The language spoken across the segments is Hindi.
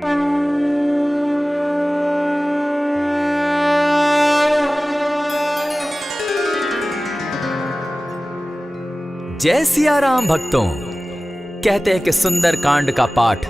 जय सिया राम भक्तों। कहते हैं कि सुंदर कांड का पाठ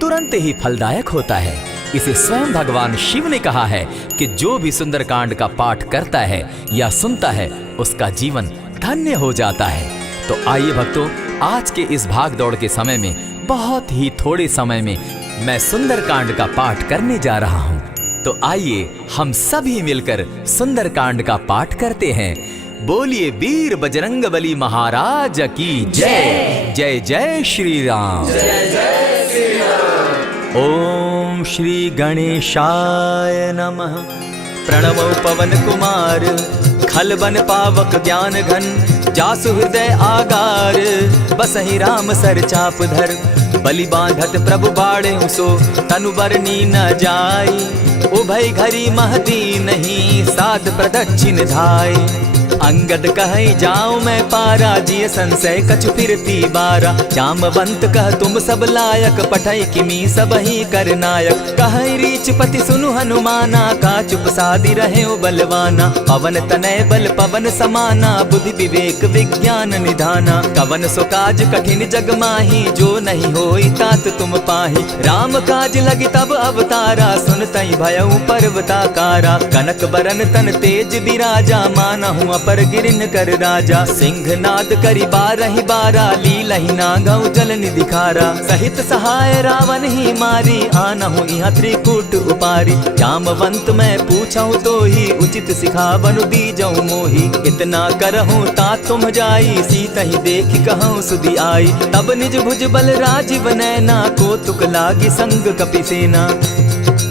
तुरंत ही फलदायक होता है। इसे स्वयं भगवान शिव ने कहा है कि जो भी सुंदर कांड का पाठ करता है या सुनता है उसका जीवन धन्य हो जाता है। तो आइए भक्तों, आज के इस भाग दौड़ के समय में बहुत ही थोड़े समय में मैं सुंदर कांड का पाठ करने जा रहा हूँ। तो आइए हम सभी मिलकर सुंदर कांड का पाठ करते हैं। बोलिए वीर बजरंगबली महाराज की जय। जय जय श्री राम। जय जय श्री राम। ओम श्री गणेशाय नमः। प्रणवो पवन कुमार, खल बन पावक ज्ञान घन, जासु हृदय आगार, बसहि राम सर चाप धर, बलि बांधत प्रभु बाढ़े सो, तनु बरनी न जाई, उभय घरी महदी नहीं, सात प्रदक्षिण धाय। अंगद कहे जाऊं मैं पारा, जिय संशय कछु फिरती बारा, जामवंत कह तुम सब लायक, पठै किमी सब ही कर नायक, कहे रीच पति सुनु हनुमाना, का चुप सादी रहे बलवाना, पवन तनय बल पवन समाना, बुद्धि विवेक विज्ञान निधाना, कवन सो काज कठिन जग माही, जो नहीं होई तात तुम पाही, राम काज लगी तब अवतारा, सुनतई भयउ पर्वताकारा, कनक बरन तन तेज बिराजा, मानहु पर गिरिन कर राजा, सिंह नाद करी बारहि बारा, लीलहि नागौ जल निधि खारा, सहित सहाय रावण ही मारी, आनहु इहाँ त्रिकूट उपारी, जामवंत मैं पूछऊं तो ही, उचित सिखावनु दीजऊं मोही, इतना करहूं ता तुम जाई, सीत ही देखी कहूं सुधि आई, तब निज भुज बल राजीव नैना, को तुक लागी संग कपिसेना,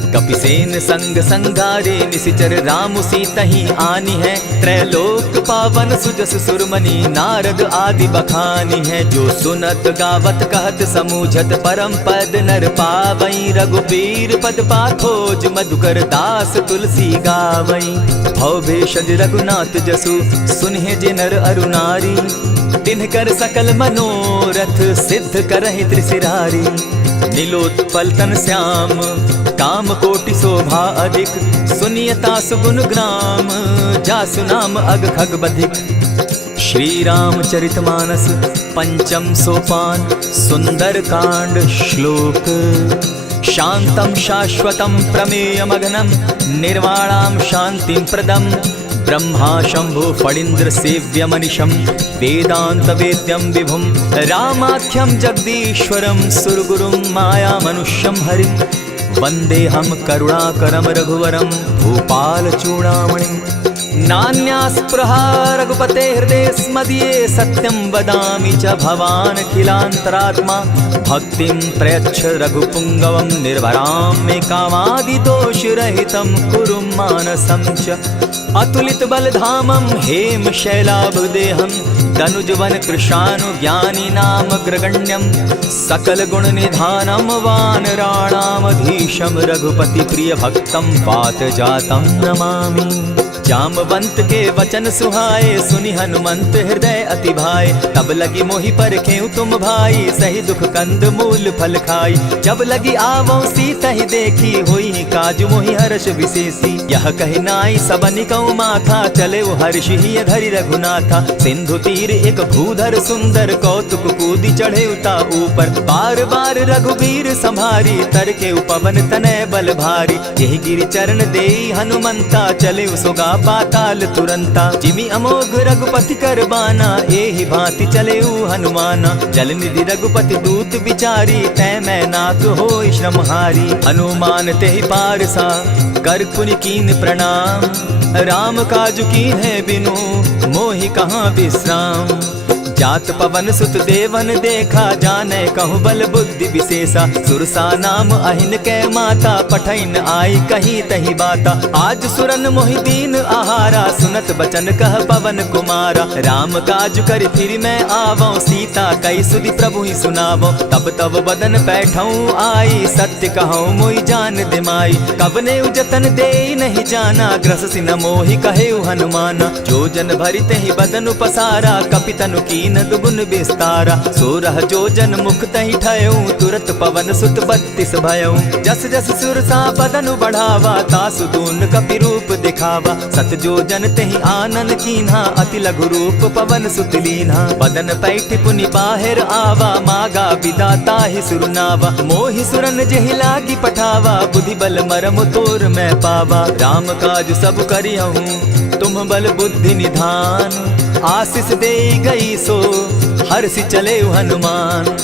कपिसेन संग संगारे, निशिचर राम सीतहि आनी है, त्रैलोक पावन सुजस सुरमणि, नारद आदि बखानी है, जो सुनत गावत कहत समूझत, परम पद नर पावई, रघुबीर पद पाखोज, मधुकर दास तुलसी गावई, भव भेषज रघुनाथ जसु, सुनहि जे नर अरु नारी, तिनकर सकल मनोरथ, सिद्ध करहि त्रिशिरारी, नीलोत्पल तन श्याम, काम कोटि शोभा अधिक, सुनियता सुगुण ग्राम, जासु नाम अग खग बधिक। श्री रामचरितमानस पंचम सोपान, सुंदर कांड श्लोक। शांतम शाश्वतम प्रमेयमघनम, निर्वाणाम शांतिं प्रदम, ब्रह्मा शंभु फणीन्द्र सेव्य मनीषम, वेदांत वेद्यम विभुम, रामाख्यम जगदीश्वरम, सुरगुरुम माया मनुष्यम हरिम, वंदे हम करुणाकरम रघुवरम, भूपाल चूड़ामणिम, नान्यास्पृहा रघुपते हृदय स्मदीये, सत्यं वदामि च भवान् खिलान्तरात्मा, भक्तिं प्रयच्छ रघुपुङ्गवं, निर्भरां मे कामादिदोषरहितं, कुरु मानसं च अतुलित बलधामं, हेम शैलाभदेहं, दनुजवन कृशानु ज्ञानी नामग्रगण्यं, सकल गुण निधानं, वानराणामधीशं, रघुपति प्रिय भक्तं, वात जातं नमामि। जामवंत के वचन सुहाए, सुनि हनुमंत हृदय अति भाए, तब लगी मोहि परखेउ तुम भाई, सही दुख कंद मूल फल खाई, जब लगी आवो सीता ही देखी, होई काज मोहि हर्ष विशेषी, यह कहि नाई सबनि कौ माथा, चले वो हर्ष ही धरि रघुनाथा, सिंधु तीर एक भूधर सुंदर, कौतुक कूदी चढ़े उता ऊपर, बार बार रघुबीर संभारी, तर के उपवन तनय बल भारी, यही गिरि चरण देई हनुमंता, चले सुगा पाताल तुरंता, जिमि अमोघ रघुपति कर बाना, एहि भांति चले हनुमाना, जल निधि रघुपति दूत बिचारी, तै मैं नाथ होई श्रमहारी, हनुमान तेहि पारसा, कर पुनि कीन प्रणाम, राम काज कीन है बिनु, मोहि कहाँ विश्राम, जात पवन सुत देवन देखा, जाने कहूँ बल बुद्धि विशेषा, सुरसा नाम अहिन कै माता, पठैन आई कहीं तही बाता, आज सुरन मोहि दीन आहारा, सुनत बचन कह पवन कुमारा, राम काज कर फिर मैं आवो, सीता कई सुधि प्रभु ही सुनावो, तब तब बदन बैठऊँ आई, सत्य कहूँ मोहि जान दिमाई, कबने उजतन दे नहीं जाना, ग्रस सिन मोहि कहे हनुमाना, जो जन भरित ही बदन पसारा, कपितनु की तीन दुगुन विस्तारा। 16 जोजन मुख तहि ठयऊ, तुरत पवन सुत 32 भयऊ। जस जस सुर सा बदन बढ़ावा, तासु दून कपि रूप दिखावा। 7 जोजन तेहि आनन कीन्हा, अति लघु रूप पवन सुत लीन्हा। बदन पैठ पुनि बाहिर आवा, मागा विदाता ही सुरनावा। मोहि सुरन जेहि लागी पठावा, बुद्धि बल मरम तोर मैं पावा। राम काज सब करियहूँ, तुम बल बुद्धि निधान। आशीष दे गई सो हर्षि चले हनुमान।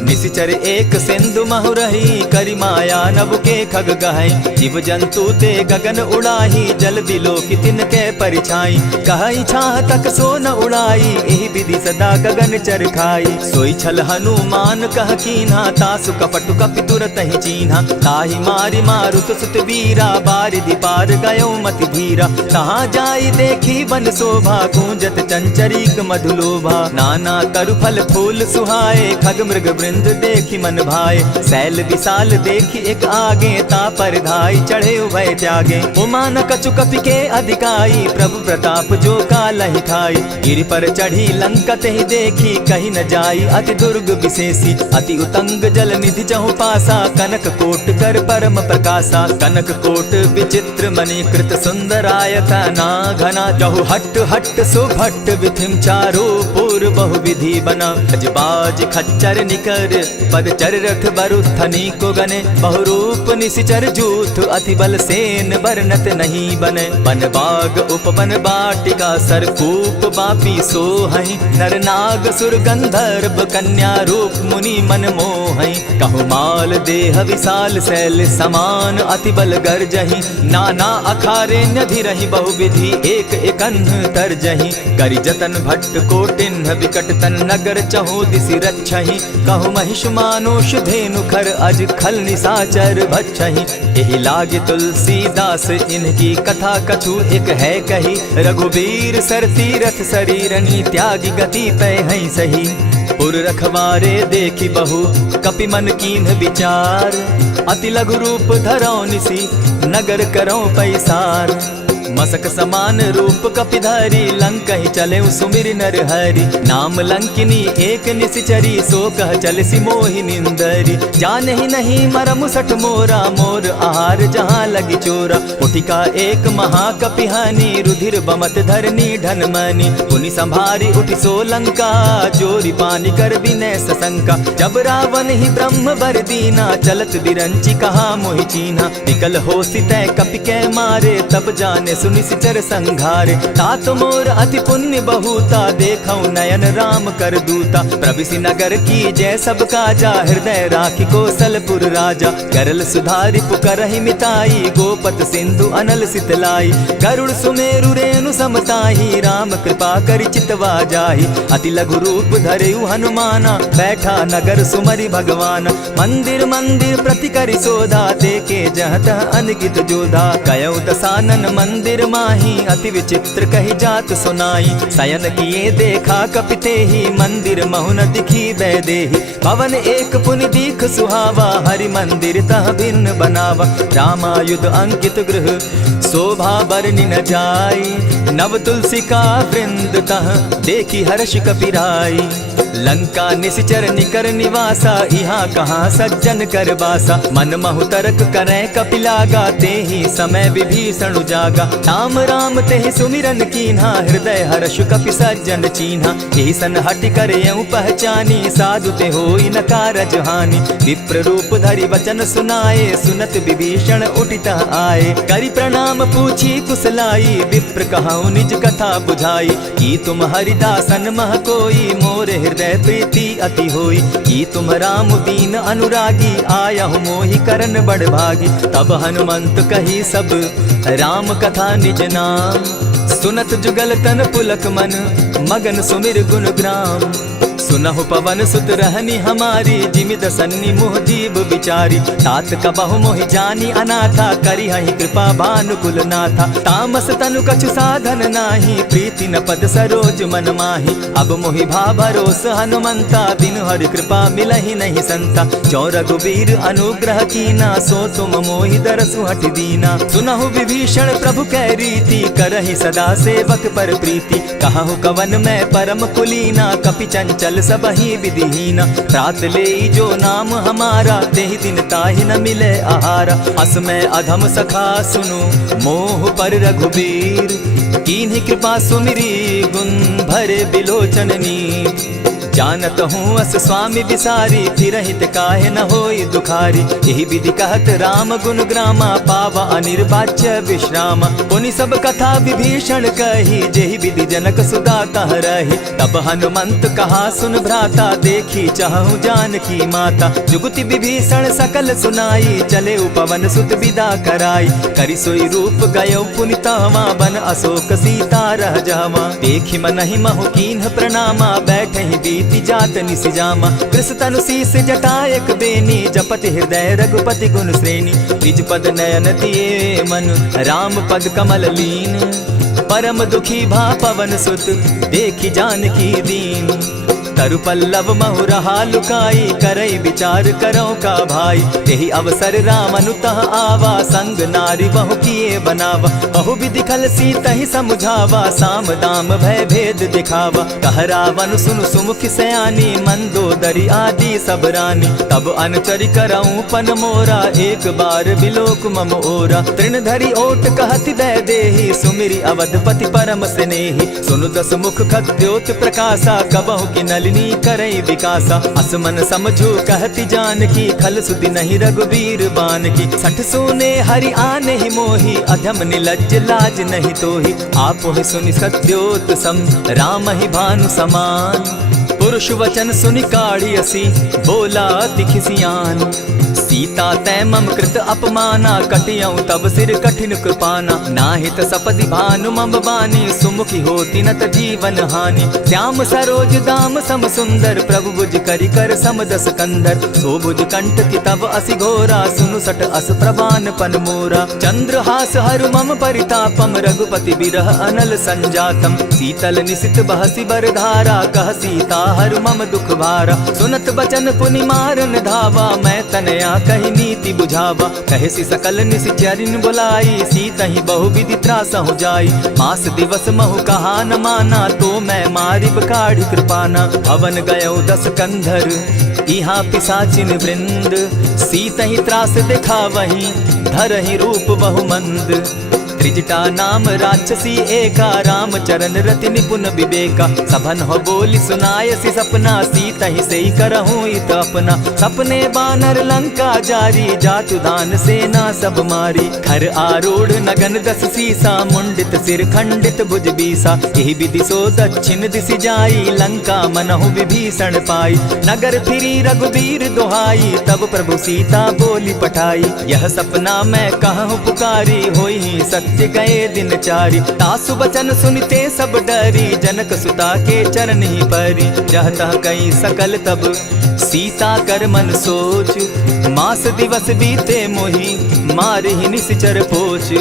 निशिचर एक सिंधु महु रही, करि माया नभ के खग गहई। जीव जंतु ते गगन उड़ाही, जल बिलो की तिनके परिछाई। कहई छाह तक सो न उड़ाई, एहि विधि सदा गगन चर खाई। सोई छल हनुमान कह कीन्हा, तासु कपटु कपि तुरत ही चीन्हा। ताहि मारि मारुत सुत वीरा, बारिधि पार गयो मति धीरा। तहाँ जाई देखी वन शोभा, गूंजत चंचरीक मधुलोभा। नाना तरु फल फूल सुहाए, खग मृग वृंद देखी मन भाए। शैल विशाल देखी एक आगे, तापर धाई चढ़े उभय त्यागे। उमान कछु कपि के अधिकाई, प्रभु प्रताप जो कालहि ठाई। गिरि पर चढ़ी लंका तेहि देखी, कहीं न जाई अति दुर्ग विशेषी। अति उतंग जल निधि चहु पासा, कनक कोट कर परम प्रकाशा। कनक कोट विचित्र मणिकृत सुंदरायता ना घना। जहु हट हट सुभट विधिम चारो पूर बहु विधि बना। अजबाज खच्चर निकर पदचर रथ बरुथनी को गने। बहुरूप निशिचर जूथ, अति बल सेन बरनत नहीं बने। बन बाग उपवन बाटिका, सरकूप बापी सोहई। नर नाग सुर गंधर्व, कन्या रूप मुनि मन मोहई। कहु माल देह विशाल शैल समान, अति बल गर्जही। नाना अखारे न्यधिरहि बहुविधि, एक एकन्ह तरजही। करि जतन भट्ट कोटिन्ह, विकट तन नगर चहु दिसि रक्षहि। कहु महिष मानुष धेनु खर, अज खल निशाचर भक्षहि। एहि लागे तुलसीदास, इनकी कथा कछु एक है कही। रघुबीर सर तीरथ शरीरनी, त्यागी गति पै हई सही। पुर रखवारे देखी बहु, कपि मन कीन्ह विचार। अति लघु रूप धरौ निसी, नगर करौ पैसार। मसक समान रूप कपिधारी, लंकहि चले सुमिर नर हरि। नाम लंकिनी एक निशिचरी, सो कह चल सी मोहि निंदरी। जानहि नहीं मरम सठ मोरा, मोर आहार जहाँ लगी चोरा। उठिका एक महाकपिहानी, रुधिर बमत धरनी ढन मनी। पुनि संभारी उठि सो लंका, जोरी पानी कर विनय सशंका। जब रावण ही ब्रह्म बर दीना, चलत बिरंची कहा मोहि चीन्हा। निकल हो सितै कपि कै मारे, तब जाने सुनि सिचर संघारे। तात मोर अति पुण्य बहुता, देखौ नयन राम कर दूता। प्रविशि नगर की जय सब काजा, हृदय राखी कौशलपुर राजा। करल सुधारि पुकरहि मिताई, गोपत सिंधु अनल सितलाई। गरुड़ सुमेरु रेणु समताही, राम कृपा करि चितवा जाहि। अति लघु रूप धरेउ हनुमाना, बैठा नगर सुमरि भगवान। मंदिर मंदिर प्रति करि सोधा, देखे जहत अनगित जोधा। गयौ दसानन मंदिर माही, अति विचित्र कही जात सुनाई। शयन किए देखा कपिते ही, मंदिर महु न दिखी वैदेही। पवन एक पुनि दीख सुहावा, हरि मंदिर तह भिन्न बनावा। रामायुध अंकित गृह, शोभा बरनि न जाई। नव तुलसी का वृंद तह, देखी हर्ष कपिराई। लंका निशिचर निकर निवासा, यहाँ कहाँ सज्जन कर बासा। मन महु तरक करै कपिलागा, तेहि समय विभीषण जागा। राम राम तेहि सुमिरन कीन्हा, हृदय हर्ष कपि सज्जन चीन्हा। एहि सन हटि कर यूं पहचानी, साधु ते होई न कारज हानि। विप्र रूप धरि वचन सुनाए, सुनत विभीषण उठित आए। करि प्रणाम पूछी कुशलाई, विप्र कहऊँ निज कथा बुझाई। की तुम हरिदासन मह कोई, मोर हृदय प्रीति अति होई। की तुम राम दीन अनुरागी, आयहु मोहि करन बड़ भागी। तब हनुमंत कही सब राम कथा निज नाम। सुनत जुगल तन पुलक मन, मगन सुमिर गुण ग्राम। सुनहु पवन सुत रहनी हमारी, जिमि दसन्नी मोह जीव विचारी। तात कबहु मोहि जानी अनाथा, करी हहि कृपा भानुकुल नाथा। तामस तनु कछु साधन नाही, प्रीति न पद सरोज मन माही। अब मोहि भा भरोस हनुमंता, बिनु हरि कृपा मिलहि नहीं संता। जो रघुबीर अनुग्रह कीना, सो तुम मोहि दरसु हठ दीना। सुनहु विभीषण प्रभु कै रीति, करहि सदा सेवक पर प्रीति। कहु कवन मैं परम कुलीना, कपि चंचल सबहि विधिहीना। त्रात लेई जो नाम हमारा, तेहि दिन ताहि न मिले आहारा। अस मैं अधम सखा सुनु, मोह पर रघुबीर। कीन्ही कृपा सुमिरी, गुण भरे बिलोचन नीर। जानत हूँ अस स्वामी विसारी, फिर हित काहे न होई दुखारी। यही विधि कहत राम गुण ग्रामा, पावा अनिर्वाच्य विश्राम। पुनि सब कथा विभीषण कही, जेहि विधि जनक सुता तह रही। तब हनुमंत कहा सुन भ्राता, देखी चाहूँ जानकी माता। जुगति विभीषण सकल सुनाई, चले उपवन सुत विदा कराई। करि सोई रूप गयो पुनि तहवा, बन अशोक सीता रह जावा। देखी मनहि महु कीन्ह प्रणामा, बैठहि बीति जात निसिजामा। कृष तनु शीस जटायक बेनी, जपति हृदय रघुपति गुण श्रेणी। निज पद नयन दिए मन, राम पद कमल लीन। परम दुखी भा पवन सुत, देखी जानकी दीन। तरु पल्लव महु रहा लुकाई, करई विचार करो का भाई। यही अवसर राम अनुतः आवा, संग नारी बहु किए बनावा। बहु विधि खल सीतहि समुझावा, साम दाम भय भेद दिखावा। कह रावण सुनु सुमुख सयानी, मंदोदरी आदि सब रानी। तब अनुचरि करऊं पन मोरा, एक बार बिलोक मम ओरा। तृण धरि ओट कहति दय देहि, सुमिरि अवधपति परम स्नेही। सुनु दस मुख खद्योत प्रकाशा, कबहु कि नलिनी करई विकासा। असमन समझो कहति जानकी, खल सुधि नहीं रघुबीर बान की। सठ सोने हरि आने ही मोही, अधम निलज्ज लाज नहीं तोही। आपो ही सुनि सत्योत सम, राम ही भानु समान। पुरुष वचन सुनि काढ़ियसी, बोला अति खिसियान। सीता तै मम कृत अपमाना, कटियऊं तब सिर कठिन कृपाना। नाहित सपदि भानु मम बानी, सुमुखी होती न त जीवन हानि। श्याम सरोज दाम सम सुंदर, प्रभु बुझ करि कर समदस कंदर। सो बुझ कंठ की तब असि घोरा, सुनु सट अस प्रवान पन मोरा। चंद्रहास हरु मम परितापम, रघुपति बिरह अनल संजातम। शीतल निशित बहसी बरधारा, कह सीता हरु मम दुख भारा। सुनत बचन पुनि मारन धावा, मैं तनया कही नीति बुझावा। कहसी सकल निशिचरिन बुलाई, सीतहि बहु विधि त्रास हो जाई। मास दिवस महु कहा न माना, तो मैं मारिब काढ़ी कृपाना। हवन गयो 10 कंधर, इहाँ पिशाचिन वृंद। सीतहि त्रास दिखावहि, धरहि रूप बहु मंद। त्रिजटा नाम राक्षसी एका, राम चरण रति निपुण विवेका। सभन हो बोली सुनायसी सपना, सीतहि सेई करहूँ इत अपना। सपने बानर लंका जारी, जातु दान सेना सब मारी। खर आरूढ़ नगन 10 सीसा, मुंडित सिर खंडित भुज बीसा। यही विधि सो दक्षिण दिशि जाई, लंका मनहु विभीषण पाई। नगर फिरी रघुबीर दुहाई, तब प्रभु सीता बोली पठाई। यह सपना मैं कहूँ पुकारी, होई सत्य गए दिन चारी। तासु बचन सुनते सब डरी, जनक सुता के चरण ही परी। जहता कई सकल तब सीता कर मन सोच, मास दिवस बीते मोही, मारे ही निश्चर पोच।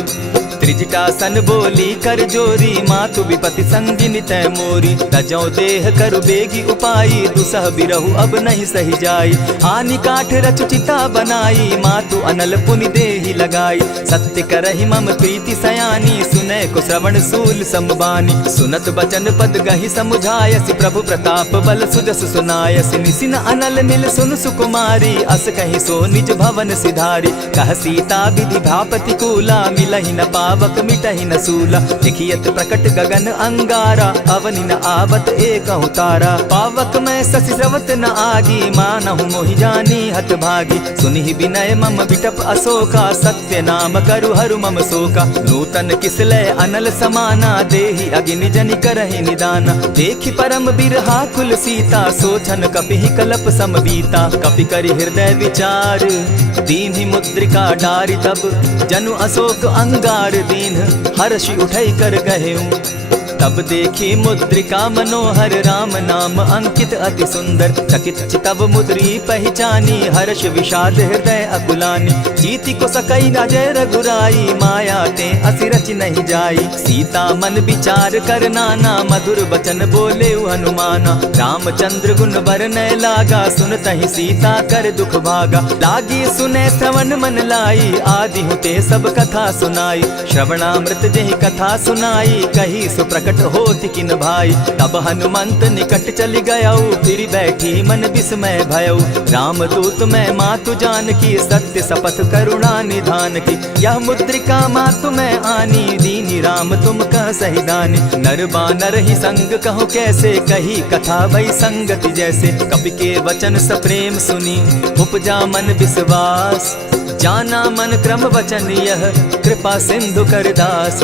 त्रिजटा सन बोली कर जोरी, मातु विपति संगिनी तै मोरी। तजौ देह करु बेगी उपाई, दुसह बिरहु अब नहीं सही जाई। हानि काठ रच चिता बनाई, मातु अनल पुनि देहि लगाई। सत्य करहि मम प्रीति सयानी, सुनै को श्रवण सूल समबानी। सुनत बचन पद गहि समुझायसि, प्रभु प्रताप बल सुजस सुनायसि। निसिन अनल मिल सुन सुकुमारी, अस कहि सो निज भवन सिधारी। कह सीता विधि भापति कूला, मिलहि न पावक मिटहि न सूला। देखियत प्रकट गगन अंगारा, अवनि न आवत एकहु तारा। पावक मैं शशि स्रवत न आगी, मानहु मोहि जानी हत भागी। सुनिहि विनय मम बिटप अशोका, सत्य नाम करु हरु मम शोका। नूतन किसलय अनल समाना, देहि अगिनि जनि करहि निदाना। देखि परम बिरहा कुल सीता, सोचन कपिहि कलप समबीता। कपि करि हृदय विचार, दीन्हि मुद्रिका डारि तब। जनु अशोक अंगार दीन, हर्षि उठै कर गहेऊ। तब देखी मुद्रिका मनोहर राम नाम अंकित अति सुंदर। चकित चितव मुद्री पहचानी हर्ष विषाद हृदय अकुलानी। जीति को सकई न जय रघुराई माया ते असि रच नहीं जाई। सीता मन विचार कर नाना मधुर बचन बोले हनुमाना। रामचंद्र गुण बरनय लागा सुनतहि सीता कर दुख भागा। लागी सुने श्रवण मन लाई आदि हुते सब कथा सुनाई। श्रवणामृत जेहि कथा सुनाई कही सुप्रकट होति किन भाई। तब हनुमंत निकट चली गयऊ फिर बैठी मन विस्मय भयऊ। राम दूत मैं मातु जान की सत्य शपथ करुणा निधान की। यह मुद्रिका मातु मैं आनी दीनी राम तुम कह सही दानी। नर बानर ही संग कहो कैसे कही कथा भई संगति जैसे। कपि के वचन सप्रेम सुनी उपजा मन विश्वास। जाना मन क्रम वचन यह कृपा सिंधु कर दास।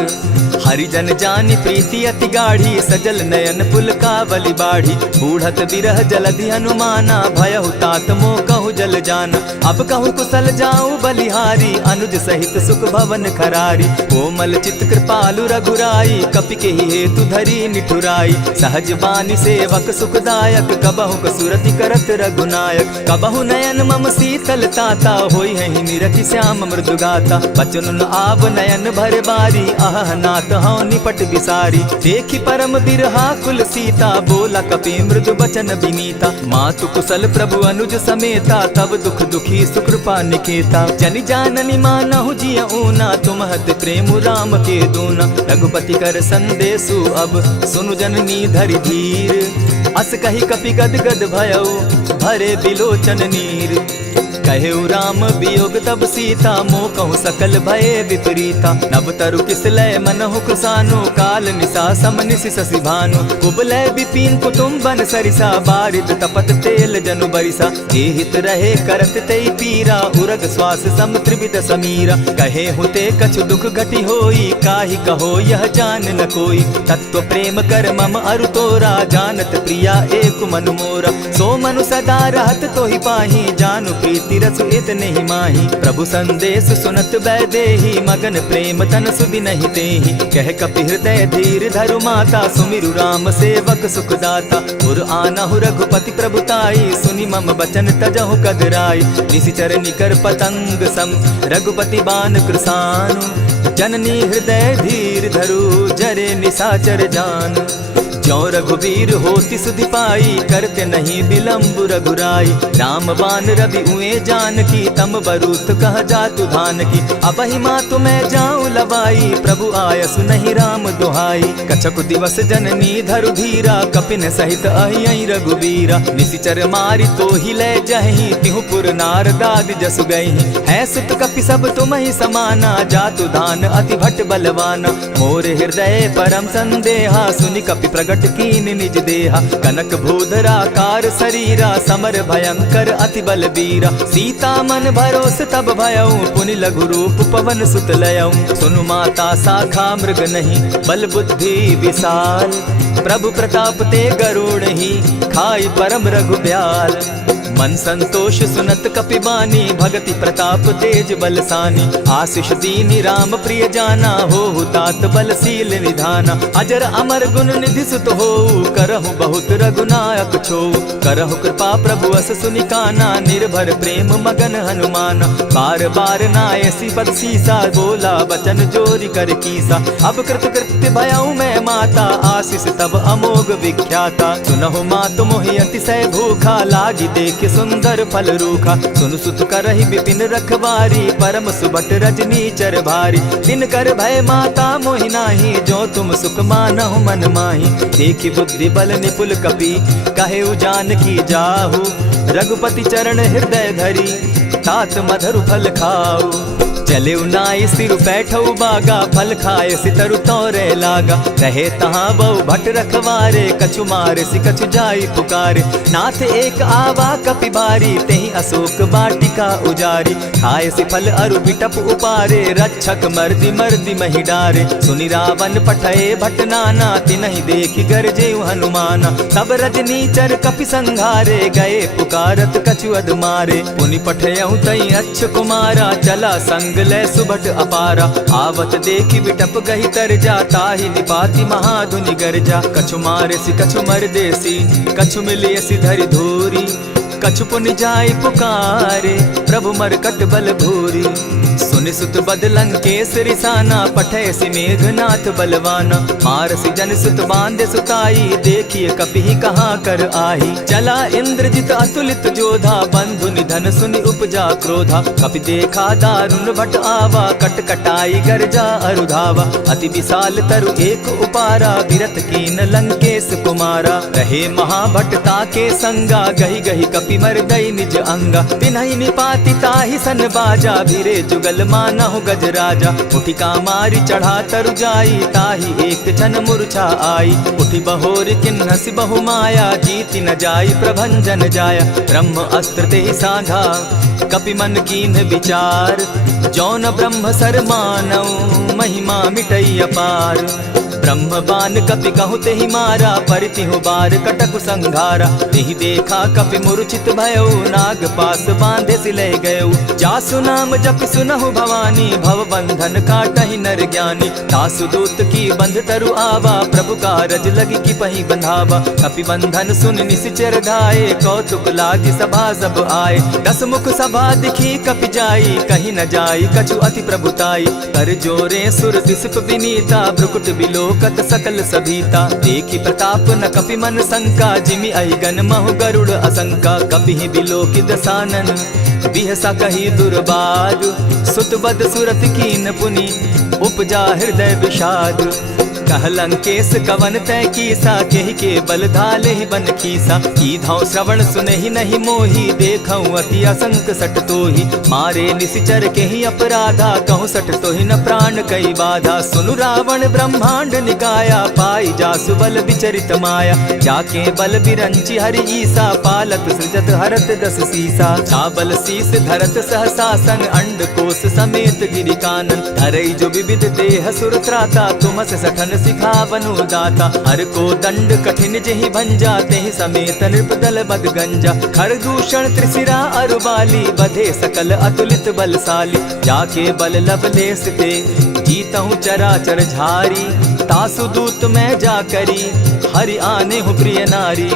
हरिजन जानी प्रीति अति गाढ़ी सजल नयन पुलकावली बाढ़ी। बूढ़त बिरह जलधि हनुमाना भयहु तात मोह कहु जल जाना। अब कहु कुशल जाऊं बलिहारी अनुज सहित सुख भवन खरारी। कोमल चित कृपालु रघुराई कपि के हेतु धरी निठुराई। सहज बानी सेवक सुखदायक कबहु कसुरति करत रघुनायक। कबहु नयन मम शीतल ताता होई है निरखि श्याम मृदु गाता। बचन आव नयन भर बारी आह नाथ हौ निपट बिसारी। देखी परम बिरहा कुल सीता बोला कपि मृदु बचन विनीता। मातु कुशल प्रभु अनुज समेता तब दुख दुखी सुकृपा निकेता। जनि जाननी मानहु जिय ऊना तुम हत प्रेम राम के दूना। रघुपति कर संदेशु अब सुनु जननी धरि धीर। अस कही कपि गद गद भयऊ भरे बिलोचन नीर। कहेउ राम वियोग तब सीता मोह कहु सकल भये विपरीता। नव तरु किसलय मनहु कुसानु काल निशा सम निशि शशि भानु। कुबलय विपिन कुटुम्बन सरिसा बारिद तपत तेल जनु बरिसा। जे हित रहे करत तेई पीरा उरग श्वास सम त्रिविध समीरा। कहे हुते कछु दुख घटी होई काहि कहो यह जान न कोई। तत्व प्रेम कर मम अरु तोरा जानत प्रिया एक मनु मोरा। सो मनु सदा रहत तोहि पाही जानु प्रीति रसु इतने ही माही। प्रभु संदेश सुनत बैदेही मगन प्रेम तन सुधि नहीं तेहि। कह कपि हृदय धीर धरु माता सुमिरु राम सेवक सुखदाता। उर आनहु रघुपति प्रभुताई सुनि मम बचन तजहु कदराई। निशिचर निकर पतंग सम रघुपति बान कृसानु। जननी हृदय धीर धरु जरे निशाचर जान। ज्यों रघुवीर होति सुधि पाई करते नहीं विलम्ब रघुराई। राम बान रवि उए जान की तम बरूथ कह जातु धान की। अबहि मातु मैं जाऊं लवाई प्रभु आयसु नहीं राम दुहाई। कछक दिवस जननी धरु धीरा कपिन सहित अहि रघुवीरा। निशिचर मारी तो ही ले जहि तिहुपुर नारदादि जसु गई। है सुत कपि सब तुम ही समाना जातु धान अति भट बलवाना। मोर हृदय परम संदेहा सुनि कपि प्रगट कीन निज देहा। कनक भूधरा कार शरीरा समर भयंकर अति बलबीरा। सीता मन भरोस तब भयऊ पुनि लघु रूप पवन सुत लयऊ। सुनु माता शाखा मृग नहीं बल बुद्धि विशाल। प्रभु प्रताप ते गरुड़ ही खाई परम रघु ब्याल। मन संतोष सुनत कपि बानी भगति प्रताप तेज बलसानी। आशीष दीनी राम प्रिय जाना हो तात बलशील निधाना। अजर अमर गुण निधि सुत हो करहु बहुत रघुनायक छो। करहु कृपा प्रभु अस सुनि काना निर्भर प्रेम मगन हनुमाना। बार बार नायसी बदसीसा बोला बचन जोरी कर कीसा। अब कृत कृत्य भयऊ मैं माता आशीष तब अमोघ विख्याता। सुनहु मातु मोहि अतिशय भूखा लागी देख सुंदर फल रूखा। सुन सुत करहि विपिन रखवारी परम सुबट रजनी चर भारी। दिन कर भय माता मोहि नाही जो तुम सुख मानहु मन माही। देखि बुद्धि बल निपुल कपि कहे जान की जाहु। रघुपति चरण हृदय धरी तात मधुर फल खाऊ। चले नाई सिर बैठऊ बागा फल खाए सितरु तोरे लागा। रहे तहाँ बहु भट रखवारे कछु मारे सि कछु जाई पुकारे। नाथ एक आवा कपि बारी तेहि अशोक वाटिका उजारी। खाए सि फल अरु बिटप उपारे रक्षक मर्दि मर्दि महि डारे। सुनि रावण पठए भट नाना तिनहि देखि गरजे हनुमाना। तब रजनी चर कपि संघारे गए पुकारत कछु अध मारे। पुनि पठयऊ तई अच्छ कुमारा चला संग लय सुभट अपारा। आवत देखी विटप गही तर जाता ही निपाति महाधुनि गर्जा। कछु मारेसी कछु मर देसी कछु मिलियसी धरि धूरी। कछु पुनि जाय पुकारे प्रभु मरकट बल भूरी। सुनि सुत बद लंकेश रिसाना पठैसी मेघनाथ बलवाना। मारसी जन सुत बांधे सुताई देखिए कपि कहाँ कर आही। चला इंद्रजित अतुलित जोधा बंधु निधन सुनि उपजा क्रोधा। कपि देखा दारुण भट आवा कट कटाई गर्जा अरुधावा। अति विशाल तरु एक उपारा विरत कीन लंकेश कुमारा। रहे महाभटता के संगा गही गही कपि मरदई निज अंगा। तिन्हि निपाति ताहि सन बाजा भिरे जुगल मानहु गजराजा। उठी कामारी चढ़ा तरु जाई ताहि एक जन मूर्छा आई। उठी बहोर किन्नसी बहु माया जीति न जाई प्रभंजन जाया। ब्रह्म अस्त्र ते साधा कपि मन कीन विचार। जौन ब्रह्म सर मानव महिमा मिटई अपार। ब्रह्म बान कपि कहु तेहि मारा परितिहु बार कटकु संघारा। तेहि देखा कपि मूर्छित भयो नाग पास बांधे सिले गयो। जासु नाम जपि सुनहु भवानी भव बंधन काटहि नर ज्ञानी। तासु दूत की बंध तरु आवा प्रभु कारज लगी की पही बंधावा। कपि बंधन सुन निसिचर धाये कौतुक लागी सभा सब आए। दस मुख सभा दिखी कपि जाई कहीं न जाई कछु अति प्रभुताई। कर जोरे सुर दिसप विनीता भ्रुकुट बिलो कत सकल सभीता। देखी प्रताप न कपि मन शंका जिमि अहिगन महु गरुड़ असंका। कपि बिलोकि दसानन बिहसा कही दुर्बाद। सुत बद सुरत कीन पुनि उपजा हृदय विषाद। कह लंकेश कवन तय कीसा केहि के बल धाले ही बन खीसा। की धाव श्रवण सुने ही नहीं मोही देखऊं अति असंक सट तोही। मारे निसिचर के ही अपराधा कहूँ सट तो ही न प्राण कई बाधा। सुनु रावण ब्रह्मांड निकाया पाई जासु बल विचरित माया। जाके बल बिरंची हरि ईसा पालत सृजत हरत दस सीसा। चाबल शीस धरत सहसासन अंड कोश समेत गिरि कानन। धरई जो विविध देह सुर त्राता तुमस सठन सिखावनु दाता। हर को दंड कठिन जेहि भंजा तेहि समेत नृपदल बद गंजा। खरदूषण त्रिशिरा अरुबाली बधे सकल अतुलित बलशाली। जाके बल लवलेस ते जीतहु चराचर झारी। तासु दूत मैं जा करी हरि आने हूँ प्रिय नारी।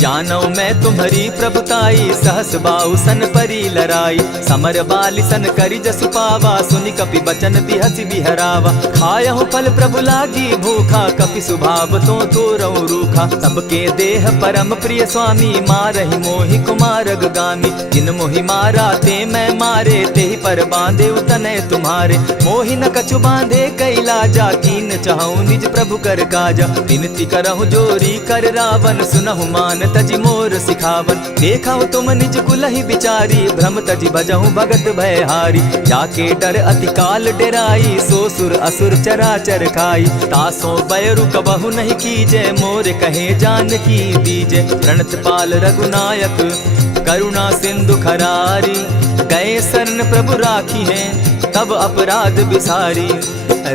जानो मैं तुम्हारी प्रभुताई सहस बाहु सन परी लराई। समर बाली सन करी जसु पावा सुनि कपि बचन बिहसि बिहरावा। खायहु फल प्रभु लागी भूखा कपि सुभाव तो तोरहु रूखा। सबके देह परम प्रिय स्वामी मारहि मोहि कुमारग गामी। जिन मोहि मारा ते मैं मारे तेहि पर बांधे उतने तुम्हारे। मोहि न कछु बांधे कैलाजा कीन चाहूं निज प्रभु कर काजा। विनती करहु जोरी कर रावण सुनहु मान तजी मोर सिखावन। देखा तुम निज कुलहि बिचारी भ्रम तजी भजहु भगत भयहारी। जाके डर अति काल डेराई सो सुर असुर चराचर खाई। तासो बैरु कबहु नहीं कीजे मोर कहे जानकी दीजे। प्रणत पाल रघुनायक करुणा सिंधु खरारी। गए शरण प्रभु राखी हैं तब अपराध बिसारी।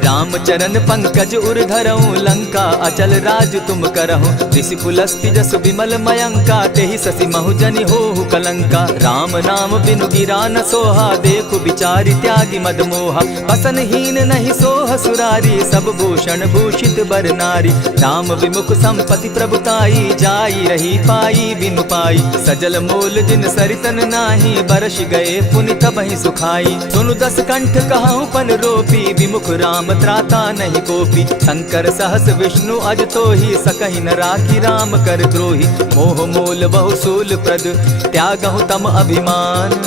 रामचरण पंकज उर धरऊं लंका अचल राज तुम करहूं। ऋषि पुलस्ति जस विमल मयंका तेहि ससि महु जनि होहु कलंका। राम नाम बिनु गिरा न सोहा देखु बिचारी त्यागी मद मोहा। बसन हीन नहीं सोह सुरारी सब भूषण भूषित बर नारी। राम विमुख संपति प्रभुताई जाई रही पाई बिनु पाई। सजल मोल जिन सरितन नाही बरस गए पुनि तबहि सुखाई। सुनु दस कंठ कहूँ पन रोपी विमुख राम त्राता नहीं कोपी। शंकर सहस विष्णु अज तो ही सकहि न राखी राम कर द्रोही। मोह मूल बहु सूल प्रद त्यागहु तम अभिमान।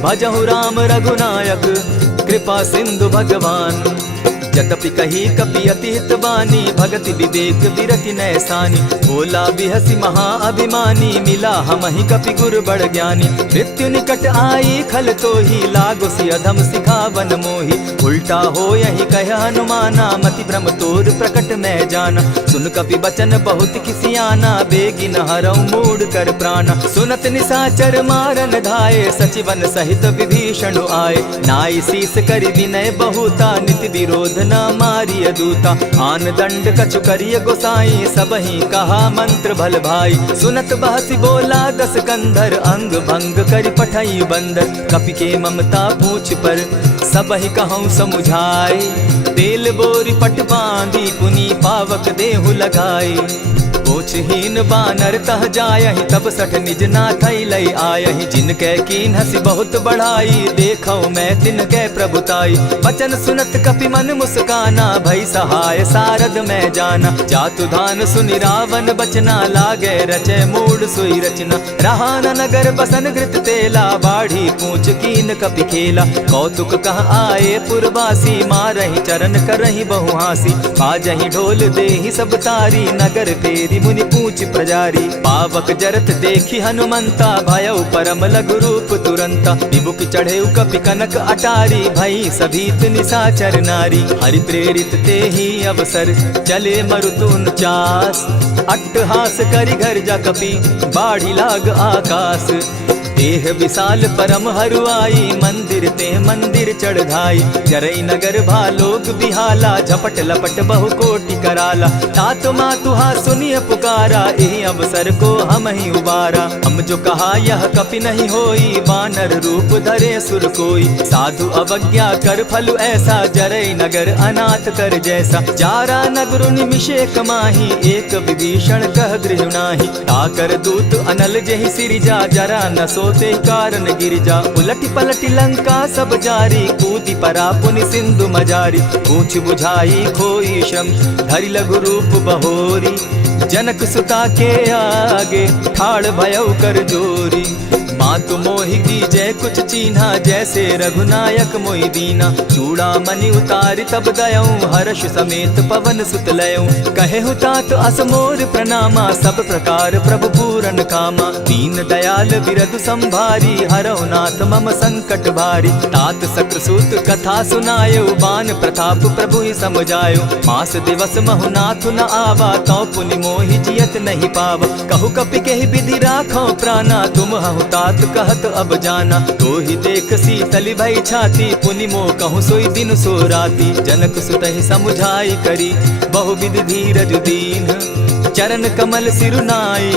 भजहु राम रघुनायक कृपा सिंधु भगवान। जतपि कही कपि अति हित बानी भगति विवेक विरति नैसानी। बोला बिहसी महा अभिमानी मिला हमहि कपि गुर बड़ ज्ञानी। मृत्यु निकट आई खल तो ही लागो सि अधम सिखावन मोही। उल्टा हो यही कह हनुमाना मति भ्रम तोर प्रकट मैं जाना। सुन कपि बचन बहुत खिसियाना बेगी न हरऊ मूड कर प्राणा। सुनत निसाचर मारन धाये सचिवन सहित विभीषण आए। नाई शीस करि विनय बहुता नित विरोध न मारिय दूता। आन दंड कछु करिय गोसाई, सबहि कहा मंत्र भल भाई। सुनत बहसी बोला दस कंधर, अंग भंग करि पठई बंदर। कपि के ममता पूछ पर, सबहि कहूँ समुझाए। तेल बोरी पट बांधी, पुनि पावक देहु लगाई। पूछहीन बानर तह जायहि, तब सठ निज नाथ लई आयहि। जिनके कीन हसी बहुत बढ़ाई, देखौ मैं तिनके प्रभुताई। बचन सुनत कपि मन मुस्काना, भई सहाय सारद मैं जाना। जातु धान सुनि रावण बचना, लागे रचे मूड सोई रचना। रहा न नगर बसन घृत तेला, बाढ़ी पूछ कीन कपि खेला। कौतुक कह आए पुरवासी, मारहि चरण करहि बहु हासी। बाजहि ढोल देहि सब तारी, नगर फेरी मुनि पूछ प्रजारी। पावक जरत देखी हनुमंता, भयउ परम लघु रूप तुरंता। विमुख चढ़े कपि कनक अटारी, भई सभीत निशाचर नारी। हरि प्रेरित ते ही अवसर, चले मरुतुन चास। अट्टहास करि घर जा कपि, बाढ़ी लाग आकाश। देह विशाल परम हरुआई, मंदिर ते मंदिर चढ़ाई। जरई नगर भालोक बिहाला, झपट लपट बहु कोटि कराला। तात मातुहा सुनिय पुकारा, एहि अवसर को हम ही उबारा। हम जो कहा यह कपि नहीं होई, बानर रूप धरे सुर कोई। साधु अवज्ञा कर फल ऐसा, जरई नगर अनाथ कर जैसा। जारा नगर निमिषे कमाही, एक विभीषण कह गृह नाही। ताकर दूत अनल जेहि सिरिजा, जरा न सोते कारण गिरिजा। उलटी पलटी लंका सब जारी, कूदी परा पुनि सिंधु मजारी। पूछ बुझाई खोई श्रम, धरि लघु रूप बहोरी। जनक सुता के आगे, ठाड़ भयउ कर जोरी। मातु मोहि दीजै कुछ चीन्हा, जैसे रघुनायक मोहि दीना। चूड़ा मणि उतारि तब दयऊं, हर्ष समेत पवन सुत लयऊं। कहे तात अस मोर प्रणामा, सब प्रकार प्रभु पूरन कामा। दीन दयाल बिरधु संभारी, हरौ नाथ मम संकट भारी। तात सक्रसूत कथा सुनायो, बान प्रताप प्रभु ही समझायो। मास दिवस महु नाथ न आवा, तौ पुनि मोहि जियत नहीं पावा। कहु कपि केहि विधि राखो प्राणा, तुम हहु तात कहत अब जाना। तो ही देख शीतल भई छाती, पुनि मोह कहूँ सोई दिन सो राती। जनक सुतहि समुझाई करी, बहुविधि धीरज दीन। चरण कमल सिरुनाई,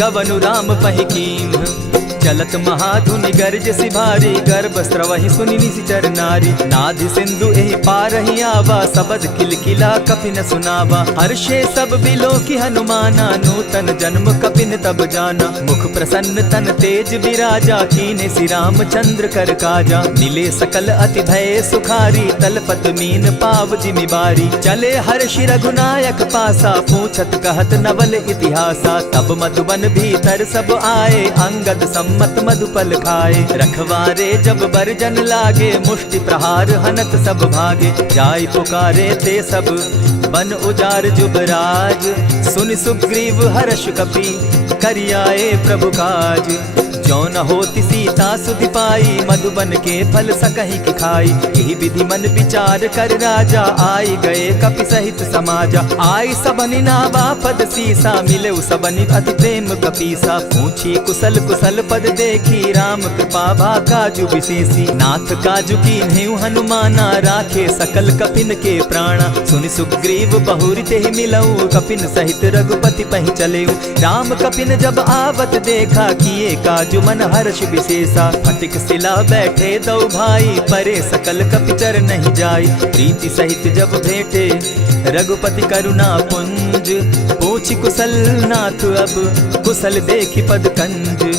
गवनु राम पहि कीन्ह। चलत महाधुनि गर्ज सिभारी, गर्भ स्रवहि सुनि निशिचर नारी। नाधि सिंधु एहि पारहि आवा, सबद किलकिला कपि न सुनावा। हर्षे सब बिलो की हनुमाना, नूतन जन्म कपिन तब जाना। मुख प्रसन्न तन तेज विराजा, कीने श्री रामचंद्र कर काजा। मिले सकल अति भय सुखारी, तलपत मीन पाव जिमि बारी। चले हर्षि रघुनायक पासा, पूछत कहत नवल इतिहासा। तब मधुबन भीतर सब आए, अंगद मत मधुपल खाए। रखवारे जब बरजन लागे, मुष्टि प्रहार हनत सब भागे। जाय पुकारे ते सब, बन उजार जुबराज। सुनि सुग्रीव हर्ष कपि, करियाए प्रभु काज। जो न होती सीता सुधि पाई, मधुबन के फल सकहि की खाई। यही विधि मन विचार कर राजा, आई गए कपि सहित समाजा। आई सबनि नावा पद सीसा, मिले सबनि अति प्रेम कपीसा। पूछी कुशल कुशल पद देखी, राम कृपा भा काजु विशेषी। नाथ काजु कीन्हु हनुमाना, राखे सकल कपिन के प्राणा। सुनि सुग्रीव बहुरि तेहि मिलऊ, कपिन सहित रघुपति पहि चलेऊ। राम कपिन जब आवत देखा, किए काजु मन हर्ष विशेषा। फटिक सिला बैठे दो भाई, परे सकल कपिचर नहीं जाई। प्रीति सहित जब भेटे, रघुपति करुणा पुंज। पूछि कुशल नाथ अब, कुशल देखि पद कंज।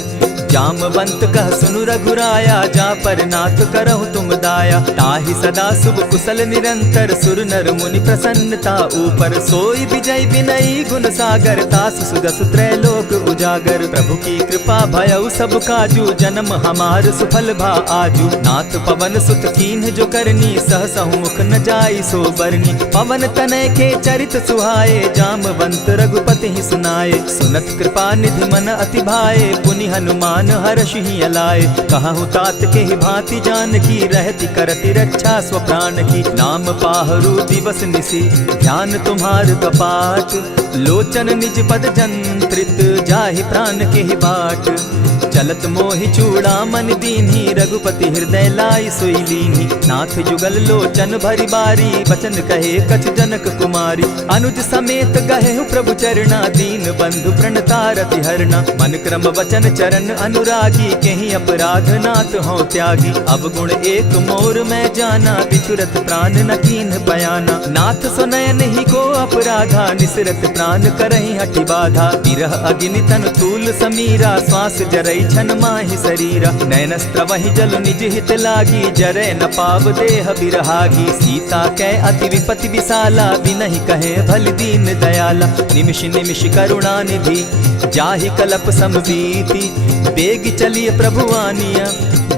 जामवंत कह सुनु रघुराया, जा पर नाथ करहु तुम दाया। ताहि सदा शुभ कुशल निरंतर, सुर नर मुनि प्रसन्नता ऊपर। सोई विजय विनयी गुण सागर, तास सुदस त्रैलोक उजागर। प्रभु की कृपा भयउ सब काजू, जन्म हमार सुफल भा आजू। नाथ पवन सुत कीन्ह जो करनी, सहसहु मुख न जाई सो बरनी। पवन तनय के चरित सुहाए, जामवंत रघुपति ही सुनाए। सुनत कृपा निधि मन अति भाए, पुनि हनुमान हर्ष ही अलाए। कहूँ तात के ही भांति जान की, रहती करती रक्षा स्व प्राण की। नाम पाहरु दिवस निसी, ध्यान तुम्हार कपाट। लोचन निज पद जंत्रित, जाहि प्राण के ही बाट। चलत मोहि चूड़ामन दीन्ही, रघुपति हृदय लाई सोई लीन्ही। नाथ जुगल लोचन भरी बारी, बचन कहे कछ जनक कुमारी। अनुज समेत गहे प्रभु चरणा, दीन बंधु प्रणतारति हरना। मन क्रम वचन चरण अनुरागी, केहि अपराध नाथ हो त्यागी। अब गुण एक मोर मैं जाना, बिचुरत प्राण न कीन्ह बयाना। नाथ सुनयन ही को अपराधा, निसरत प्राण करहि हठि बाधा। विरह अग्नि तन तूल समीरा, श्वास जरई छन माहि शरीरा। नयनस्त्र वहि जल निज हित लागी, जरै न पाव देह बिरहागी। सीता कै अति विपति विशाला, बिनहि कहे भल दीन दयाला। निमिष निमिष करुणा निधि, जाहि कलप समबीति। बेग चलिए प्रभु आनिया,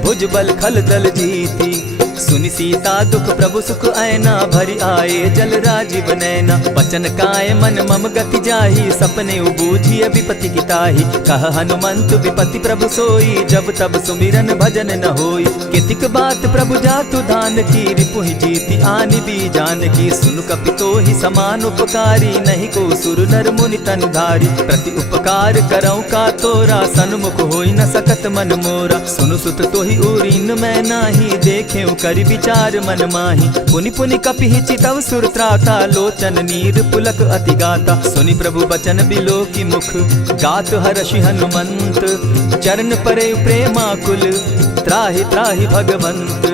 भुज बल खल दल जीती। सुनि सीता दुख प्रभु सुख ऐना, भरि आए जल राजीव नैना। बचन काय मन मम गति जाहि, सपने बूझिय विपति की ताहि। कह हनुमंत विपति प्रभु सोई, जब तब सुमिरन भजन न होई। कितिक बात प्रभु जातु धान की, रिपुहि जीति आनि भी जान की। सुन कपितोहि समान उपकारी, नहीं को सुर नर मुनि तन धारी। प्रति उपकार करौ का तोरा, सन्मुख होई न सकत मन मोरा। सुनु सुत तोहि उरीन मैं नाही, देखे करि विचार मन माही। पुनि पुनि कपिहि चितव सुर त्राता, लोचन नीर पुलक अति गाता। सुनि प्रभु बचन बिलो की मुख, गात हर्षि हनुमंत। चरण परे प्रेमाकुल, त्राहि त्राहि भगवंत।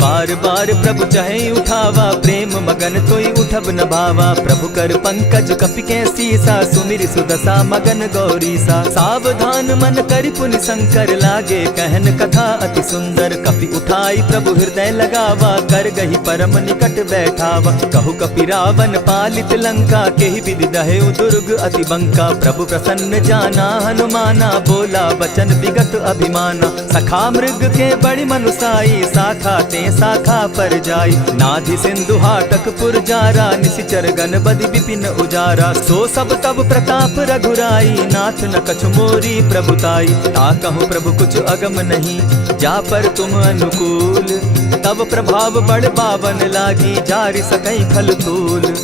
बार बार प्रभु चहे उठावा, प्रेम मगन तोई उठब न भावा। प्रभु कर पंकज कपि के सीसा, सुमिर सुदशा मगन गौरीसा। सावधान मन करि पुनि शंकर, लागे कहन कथा अति सुंदर। कपि उठाई प्रभु हृदय लगावा, कर गही परम निकट बैठावा। कहु कपि रावण पालित लंका, केहि विधि दहेउ दुर्ग अति बंका। प्रभु प्रसन्न जाना हनुमाना, बोला बचन विगत अभिमाना। सखा मृग के बड़ी मनुसाई, साखा ते शाखा पर जाई। नाधि सिंधु हाटक पुर जारा, निशिचर गण बदि विपिन उजारा। सो सब तब प्रताप रघुराई, नाथ न कछु मोरी प्रभुताई। ताकहु प्रभु कुछ अगम नहीं, जा पर तुम अनुकूल। तब प्रभाव बड़ पावन लागी, जारि सकई खल तूल।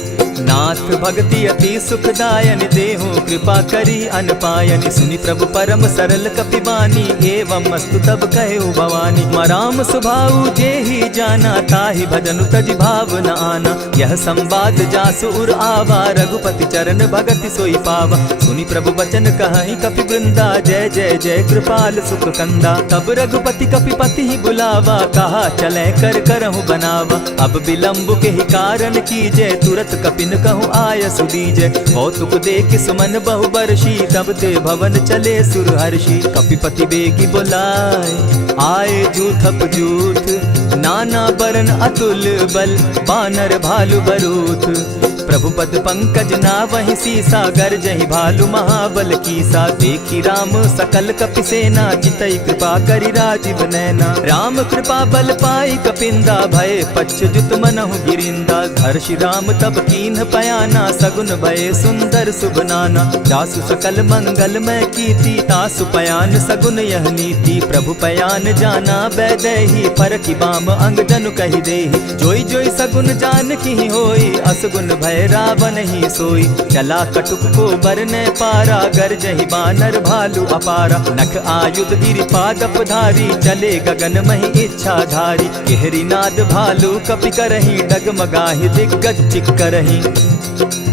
नाथ भक्ति अति सुखदायनि, देहु कृपा करी अनपायनि। सुनि प्रभु परम सरल कपिबानी, एवं मस्तु तब कहेउ भवानी। मराम सुभाऊ जेहि जाना, ताहि भजनु तजि भाव न आना। यह संवाद जासु उर आवा, रघुपति चरण भगति सोई पावा। सुनि प्रभु बचन कहहि कपि वृंदा, जय जय जय कृपाल सुख कंदा। तब रघुपति कपिपति ही बुलावा, कहा चले कर करहु बनावा। अब विलंब के ही कारण कीजय, तुरत कपिन कहूँ आय सुदीजय। कौतुक देख सुमन बहु बरसी, तब ते भवन चले सुर हर्षि। कपिपति बेगी बुलाए, आए जूथप जूथ। नाना बरन अतुल बल, बानर भालु बरूथ। प्रभु पद पंकज नावहि सीसा, गर्जहि भालु महाबल कीसा। देखी राम सकल कपि सेना, चितई कृपा करि राजीव नैना। राम कृपा बल पाई कपिंदा, भय पच्छ जुत मनहु गिरिंदा। हर्षि राम तब कीन्ह पयाना, सगुन भय सुंदर शुभ नाना। जासु सकल मंगलमय कीर्ति, तासु पयान सगुन यह नीति। प्रभु पयान जाना बैदेही, फरकि बाम अंग जनु कहि देहि। जोई जोई सगुन जान की होई, असगुन भय रावण ही सोई। चला कटुक को बरने पारा, गरजहि बानर भालु अपारा। नख आयुध गिरिपादप धारी, चले गगन महि इच्छा धारी। केहरी नाद भालु कपि करहि, डगमगाहि दिग्गज चिक्करहि।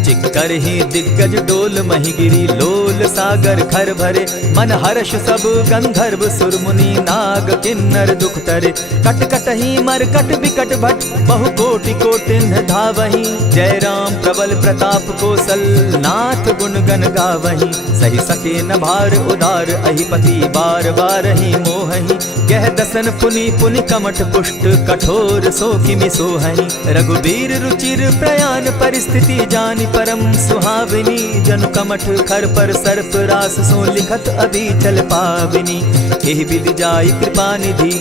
चिक्करहि दिग्गज डोल महि गिरी, लोल सागर खर भरे। मन हर्ष सब गंधर्व सुर मुनि, नाग किन्नर दुख तरे। कट कटहि मरकट बिकट भट, बहु कोटि कोटिन्ह धावहि। जय राम प्रबल प्रताप कौशल, नाथ गुण गण गावहि। सही सके न भार उदार, अहिपति बार बार ही मोहहि। कह दसन पुनि पुनि कमठ पुष्ट, कठोर सो किमि सोहहि। रघुबीर रुचिर प्रयाण परिस्थिति, जानि परम सुहाविनी। जनु कमठ खर पर सर्प रास, सो लिखत अभी चल पाविनी। एहि विधि जाई कृपा निधि,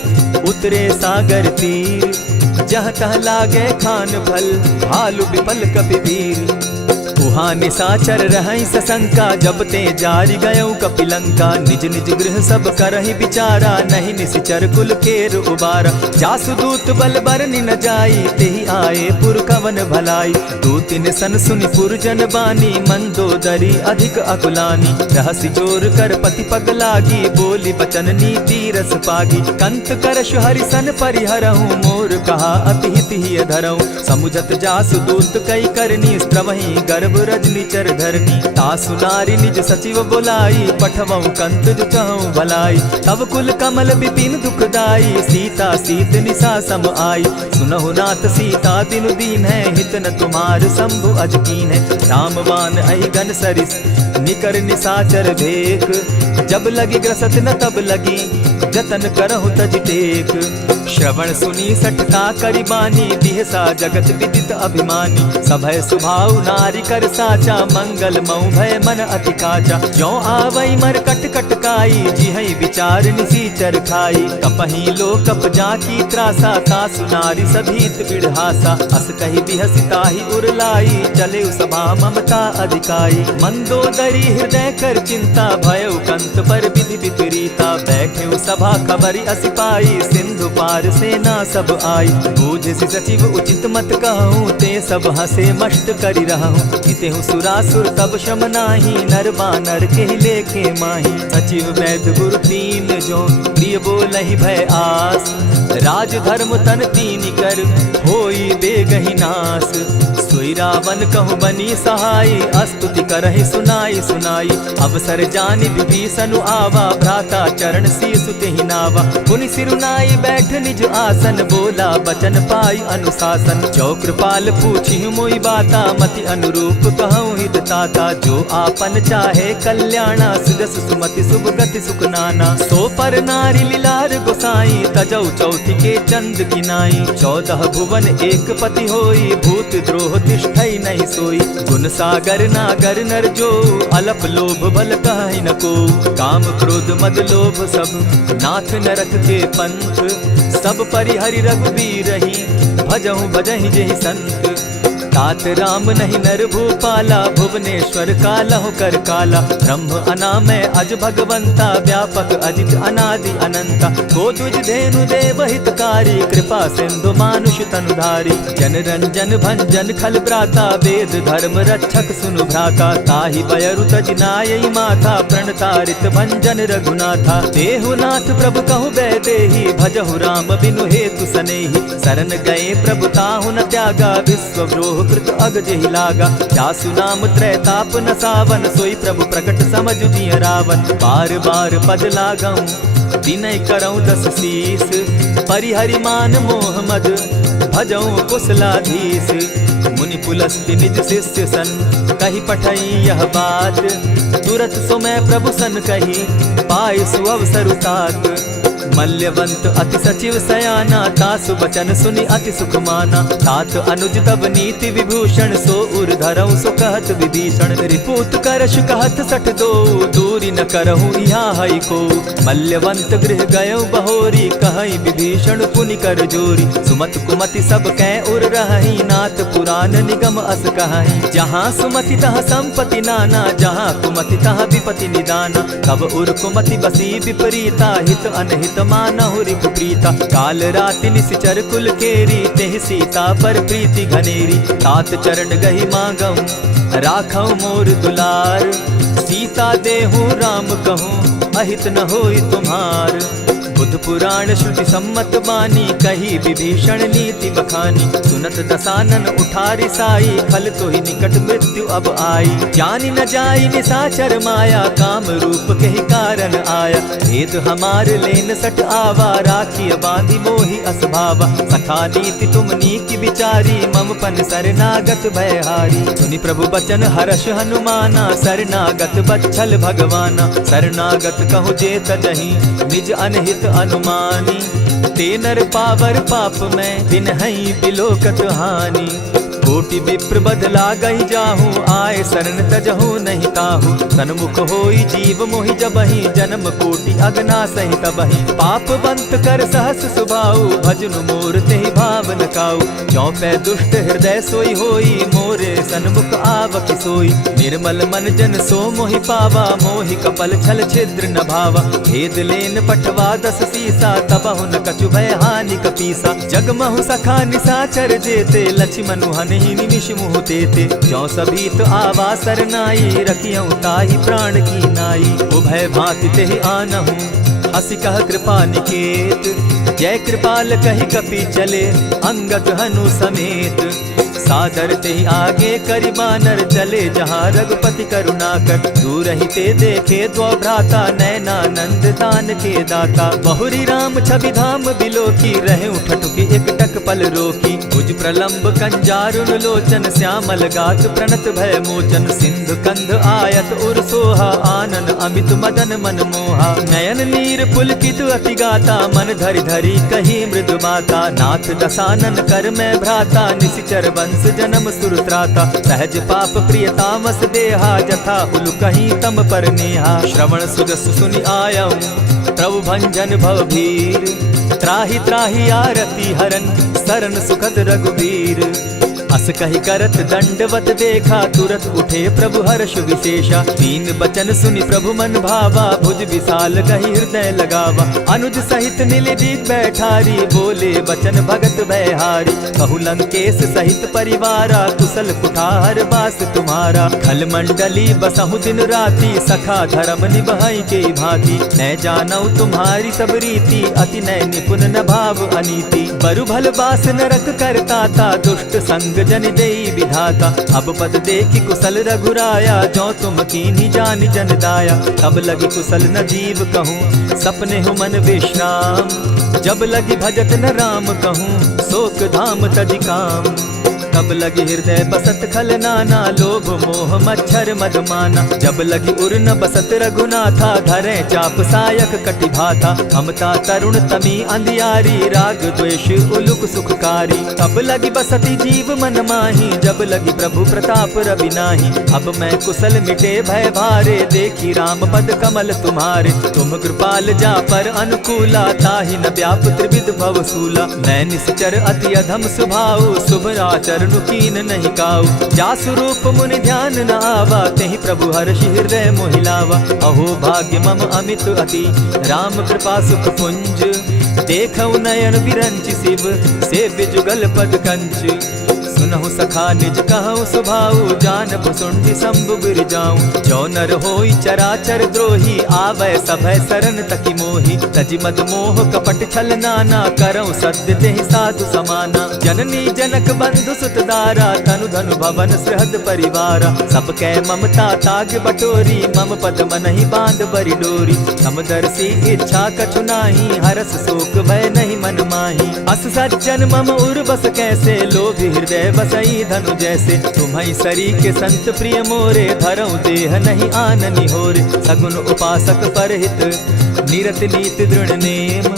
उतरे सागर तीर। जहाँ तह लागे खान फल, भालु विपल कपि वीर। उह वहाँ निशाचर रहई सशंका, जब ते जारी गयऊ कपिलंका। निज निज गृह सब करहि विचारा, नहीं निशिचर कुल केर उबारा। जासु दूत बल बरनि न जाई, तेहि आए पुर कवन भलाई। दूतिन सन सुनि पुरजन बानी, मंदोदरी अधिक अकुलानी। रहसि जोर कर पति पग लागी, बोली बचन नीति रस पागी। कंत करश हरिसन परिहरहूँ, मोर कहा अति हित ही धरऊँ। समुझत जासु दूत कई करनी, स्त्रवहि गर्भ रजनी चर धरनी। तासु नारी निज सचिव बोलाई, पठवऊँ कंत जो चहऊँ भलाई। तब कुल कमल विपिन दुखदाई, सीता सीत निशा सम आई। सुनहु नाथ सीता दिनु दीन है, हित न तुम्हार शंभु अजकीन है। रामवान अहिगन सरिस निकर निशाचर भेक, जब लगी ग्रसत न तब लगी, जतन करहु तज टेक। श्रवण सुनी सठता करिबानी, दिहसा जगत विदित अभिमानी। सभय सुभाव नारी कर साचा, मंगल मऊ भय मन अति काचा। जो आवई मर कट कट काई, जिहई विचार निसीचर खाई। कपही लो कप जाकी त्रासा, तासु नारी सभीत बिढ़ासा। अस कही बिहसिता ही उरलाई, चले सभा ममता अधिकाई। मंदोदरी हृदय कर चिंता, भयउ कंत पर विधि विपरीता। बैठे सभा खबरी असी पाई, सिंधु पार सेना सब आई। बूझसि सचिव उचित मत कहूँ, ते सब हसे मष्ट करि रहूँ। जितेहु सुरासुर तब शम नाही, नर बानर के लेखे माही। सचिव वैद्य गुरु तीन जो, प्रिय बोलहि भय आस। राज धर्म तन तीन कर, होई बेगहि नास। सोई रावण कहु बनी सहाय, स्तुति करहि सुनाई सुनाई। अवसर जानि विभीषण आवा, भ्राता चरण शीसु तेहि नावा। पुनि सिरुनाई बैठ निज आसन, बोला बचन पाई अनुशासन। जो कृपाल पूछि मोई बाता, मति अनुरूप कहूँ हित ताता। जो आपन चाहे कल्याणा, सुजस सुमति शुभ गति सुख नाना। सो पर नारी लीलार गोसाई, तजौ चौथि के चंद किनाई। 14 भुवन एक पति होई, भूत द्रोह तिष्ठई नहीं सोई। गुण सागर नागर नर जो, अलप लोभ बल कहि न को। काम क्रोध मद लोभ सब, नाथ नरक के पंथ। सब परिहरि रघुबीर रही, भजहु भजहि जेहि संत। तात राम नहीं नर भूपाला, भुवनेश्वर कालहु कर काला। ब्रह्म अनामय अज भगवंता, व्यापक अजित अनादि अनंता। को तुझ धेनु देव हितकारी, कृपा सिंधु मानुष तनुधारी। जन रंजन भंजन खल भ्राता, वेद धर्म रक्षक सुनु भ्राता। ताहि बयरु तज नायई माथा, प्रणतारित भंजन रघुनाथा। देहुनाथ प्रभु कहु बैदेही, भजहु राम बिनु हेतु सनेही। शरण गए प्रभु ताहु न त्यागा, विश्वव्रोह कृत अग जेहि लागा। जासु नाम त्रैताप न सावन, सोई प्रभु प्रकट समझु जिय रावण। बार बार पद लागऊं, विनय करऊं 10 शीस। परिहरि मान मोह मद, भजऊं कुशलाधीश। मुनि पुलस्त्य निज शिष्य सन, कही पठई यह बात। तुरत सो मैं प्रभु सन कही, पाय सुअवसर तात। मल्यवंत अति सचिव सयाना, तासु बचन सुनि अति सुख माना। तात अनुज तब नीति विभूषण, सो उर धरऊं सो कहत विभीषण। रिपुत करश कहत सठ दो, दूरी न करहूँ यहाँ हई को। मल्यवंत गृह गयऊ बहोरी, कहई विभीषण पुनि कर जोरी। सुमत कुमति सब कै उर रहई, नाथ पुराण निगम अस कहई। जहाँ सुमति तहाँ संपत्ति नाना, जहाँ कुमति तहाँ विपति निदाना। तब उर कुमति बसी विपरीता, हित अनहित मानहु रिपु प्रीता। काल राति निशिचर कुल केरी, तेहि सीता पर प्रीति घनेरी। तात चरण गहि मांगऊं, राखऊं मोर दुलार। सीता देहूं राम कहूं, अहित न होई तुम्हार। बुद्ध पुराण श्रुति सम्मत बानी, कही विभीषण नीति बखानी। सुनत दसानन उठारी साई, खल तो ही निकट मृत्यु अब आई। जानी न जाई निशाचर माया, काम रूप के ही कारण आया। भेद हमार लेन सट आवा, राखी बांधी मोहि असभावा। सखा नीति तुम नीति विचारी, मम पन शरणागत भयहारी। सुनि प्रभु बचन हर्ष हनुमाना, शरणागत बच्छल भगवाना। शरणागत कहु जे तजहि, निज अनहित अनुमानी। ते नर पावर पाप में, दिन हई बिलोकत हानि। कोटि विप्र बदला गई जाहू, आए शरण तजहू नहीं ताहू। सन्मुख होई जीव मोहि जबहि, जन्म कोटि अगना सही तबहि। पापवंत कर सहस सुभाऊ, भजनु मोर तेहि भाव न काऊ। चौपै दुष्ट हृदय सोई होई, मोरे सन्मुख आवक सोई। निर्मल मन जन सो मोहि पावा, मोहि कपल छल छिद्र न भावा। भेद लेन पठवा 10 सीसा, तबहु न कछु भय हानि कपीसा। जगमहु सखा निसाचर जेते, लक्ष्मनु हनहि निमिष मुह तेते। जौ सभीत आवा सरनाई, रखियऊ ताहि प्राण की नाई। उभय भांति तेहि आनहु, हसी कह कृपा निकेत। जय कृपाल कहि कपि चले, अंगद हनु समेत। सादर तेहि आगे करि बानर, चले जहाँ रघुपति करुणा कर। दूर ही ते देखे द्वौ भ्राता, नैनानंद दान के दाता। बहुरी राम छवि धाम बिलोकी, रहे ठठुकी एकटक पल रोकी। भुज प्रलंब कंजारुन लोचन, श्यामल गात प्रणत भय मोचन। सिंधु कंध आयत उर सोहा, आनन अमित मदन मन मोहा। नयन नीर पुलकित अति गाता, मन धरि धरि कही मृदु माता। नाथ दसानन कर मैं भ्राता, निशिचर वंश जन्म सुरत्राता। सहज पाप प्रिय तामस देहा, जथा उलु कहीं तम पर नेहा। श्रवण सुजस सुनि आयऊ, प्रभु भंजन भव भीर। त्राहि त्राहि आरती हरन, सरन सुखद रघुबीर। अस कहि करत दंडवत देखा, तुरत उठे प्रभु हर्ष विशेषा। दीन बचन सुनि प्रभु मन भावा, भुज विशाल कहि हृदय लगावा। अनुज सहित नीलदीप बैठारी, बोले बचन भगत भयहारी। कहु लंकेश सहित परिवारा, कुशल कुठार बास तुम्हारा। खल मंडली बसहु दिन राति, सखा धर्म निभाई के भांति। मैं जानऊ तुम्हारी सब रीति, अति नय निपुण न भाव अनीति। बरु भल बास नरक करताता, दुष्ट संग जन देई विधाता। अब पद देखि कुशल रघुराया, जो तुम कीन्ही जानि जन दाया। तब लगी कुशल न जीव कहूँ, सपने हो मन विश्राम। जब लगी भजत न राम कहूँ, शोक धाम तजि काम। तब लगी हृदय बसत खल नाना, लोभ मोह मच्छर मदमाना। जब लगी उर न बसत रघुनाथा, धरे चाप सायक कटि भाता। ममता तरुण तमी अंधियारी, राग द्वेष उलुक सुखकारी। तब लगी बसती जीव मन माही, जब लगी प्रभु प्रताप रवि नाही। अब मैं कुशल मिटे भय भारे, देखी राम पद कमल तुम्हारे। तुम कृपाल जा पर अनुकूला, ताहि न व्याप त्रिविध भवसूला। मैं निश्चर अति अधम स्वभाव, शुभ आचरण कीन नहीं काऊ। जासु रूप मुनि ध्यान न आवा, तेहि प्रभु हर्षि हृदय मोहिलावा। अहो भाग्य मम अमित अति, राम कृपा सुख पुंज। देखऊ नयन विरंचि शिव, सेव्य जुगल पद कंच। सुनहु सखा निज कहु सुभाऊ, जानब सुंडि शंभु गिर जाऊं। जो नर होई चराचर द्रोही, आवे सभय सरन तकी मोही। तजि मद मोह कपट छल नाना, करऊं सत्य तेहि साधु समाना। जननी जनक बंधु सुत दारा, तनु धनु भवन सृहद परिवारा। सब कै ममता ताग बटोरी, मम पद मनहि बांध बरि डोरी। समदर्शी इच्छा कछु नाही, हरस शोक भय नहीं मन माही। अस सज्जन मम उर बस कैसे, लोभी हृदय बसई धनु जैसे। तुम्हारी सरी के संत प्रिय मोरे, धरऊं देह नहीं आननि होरे। सगुन उपासक परहित, निरत नीति दृढ़ नेम।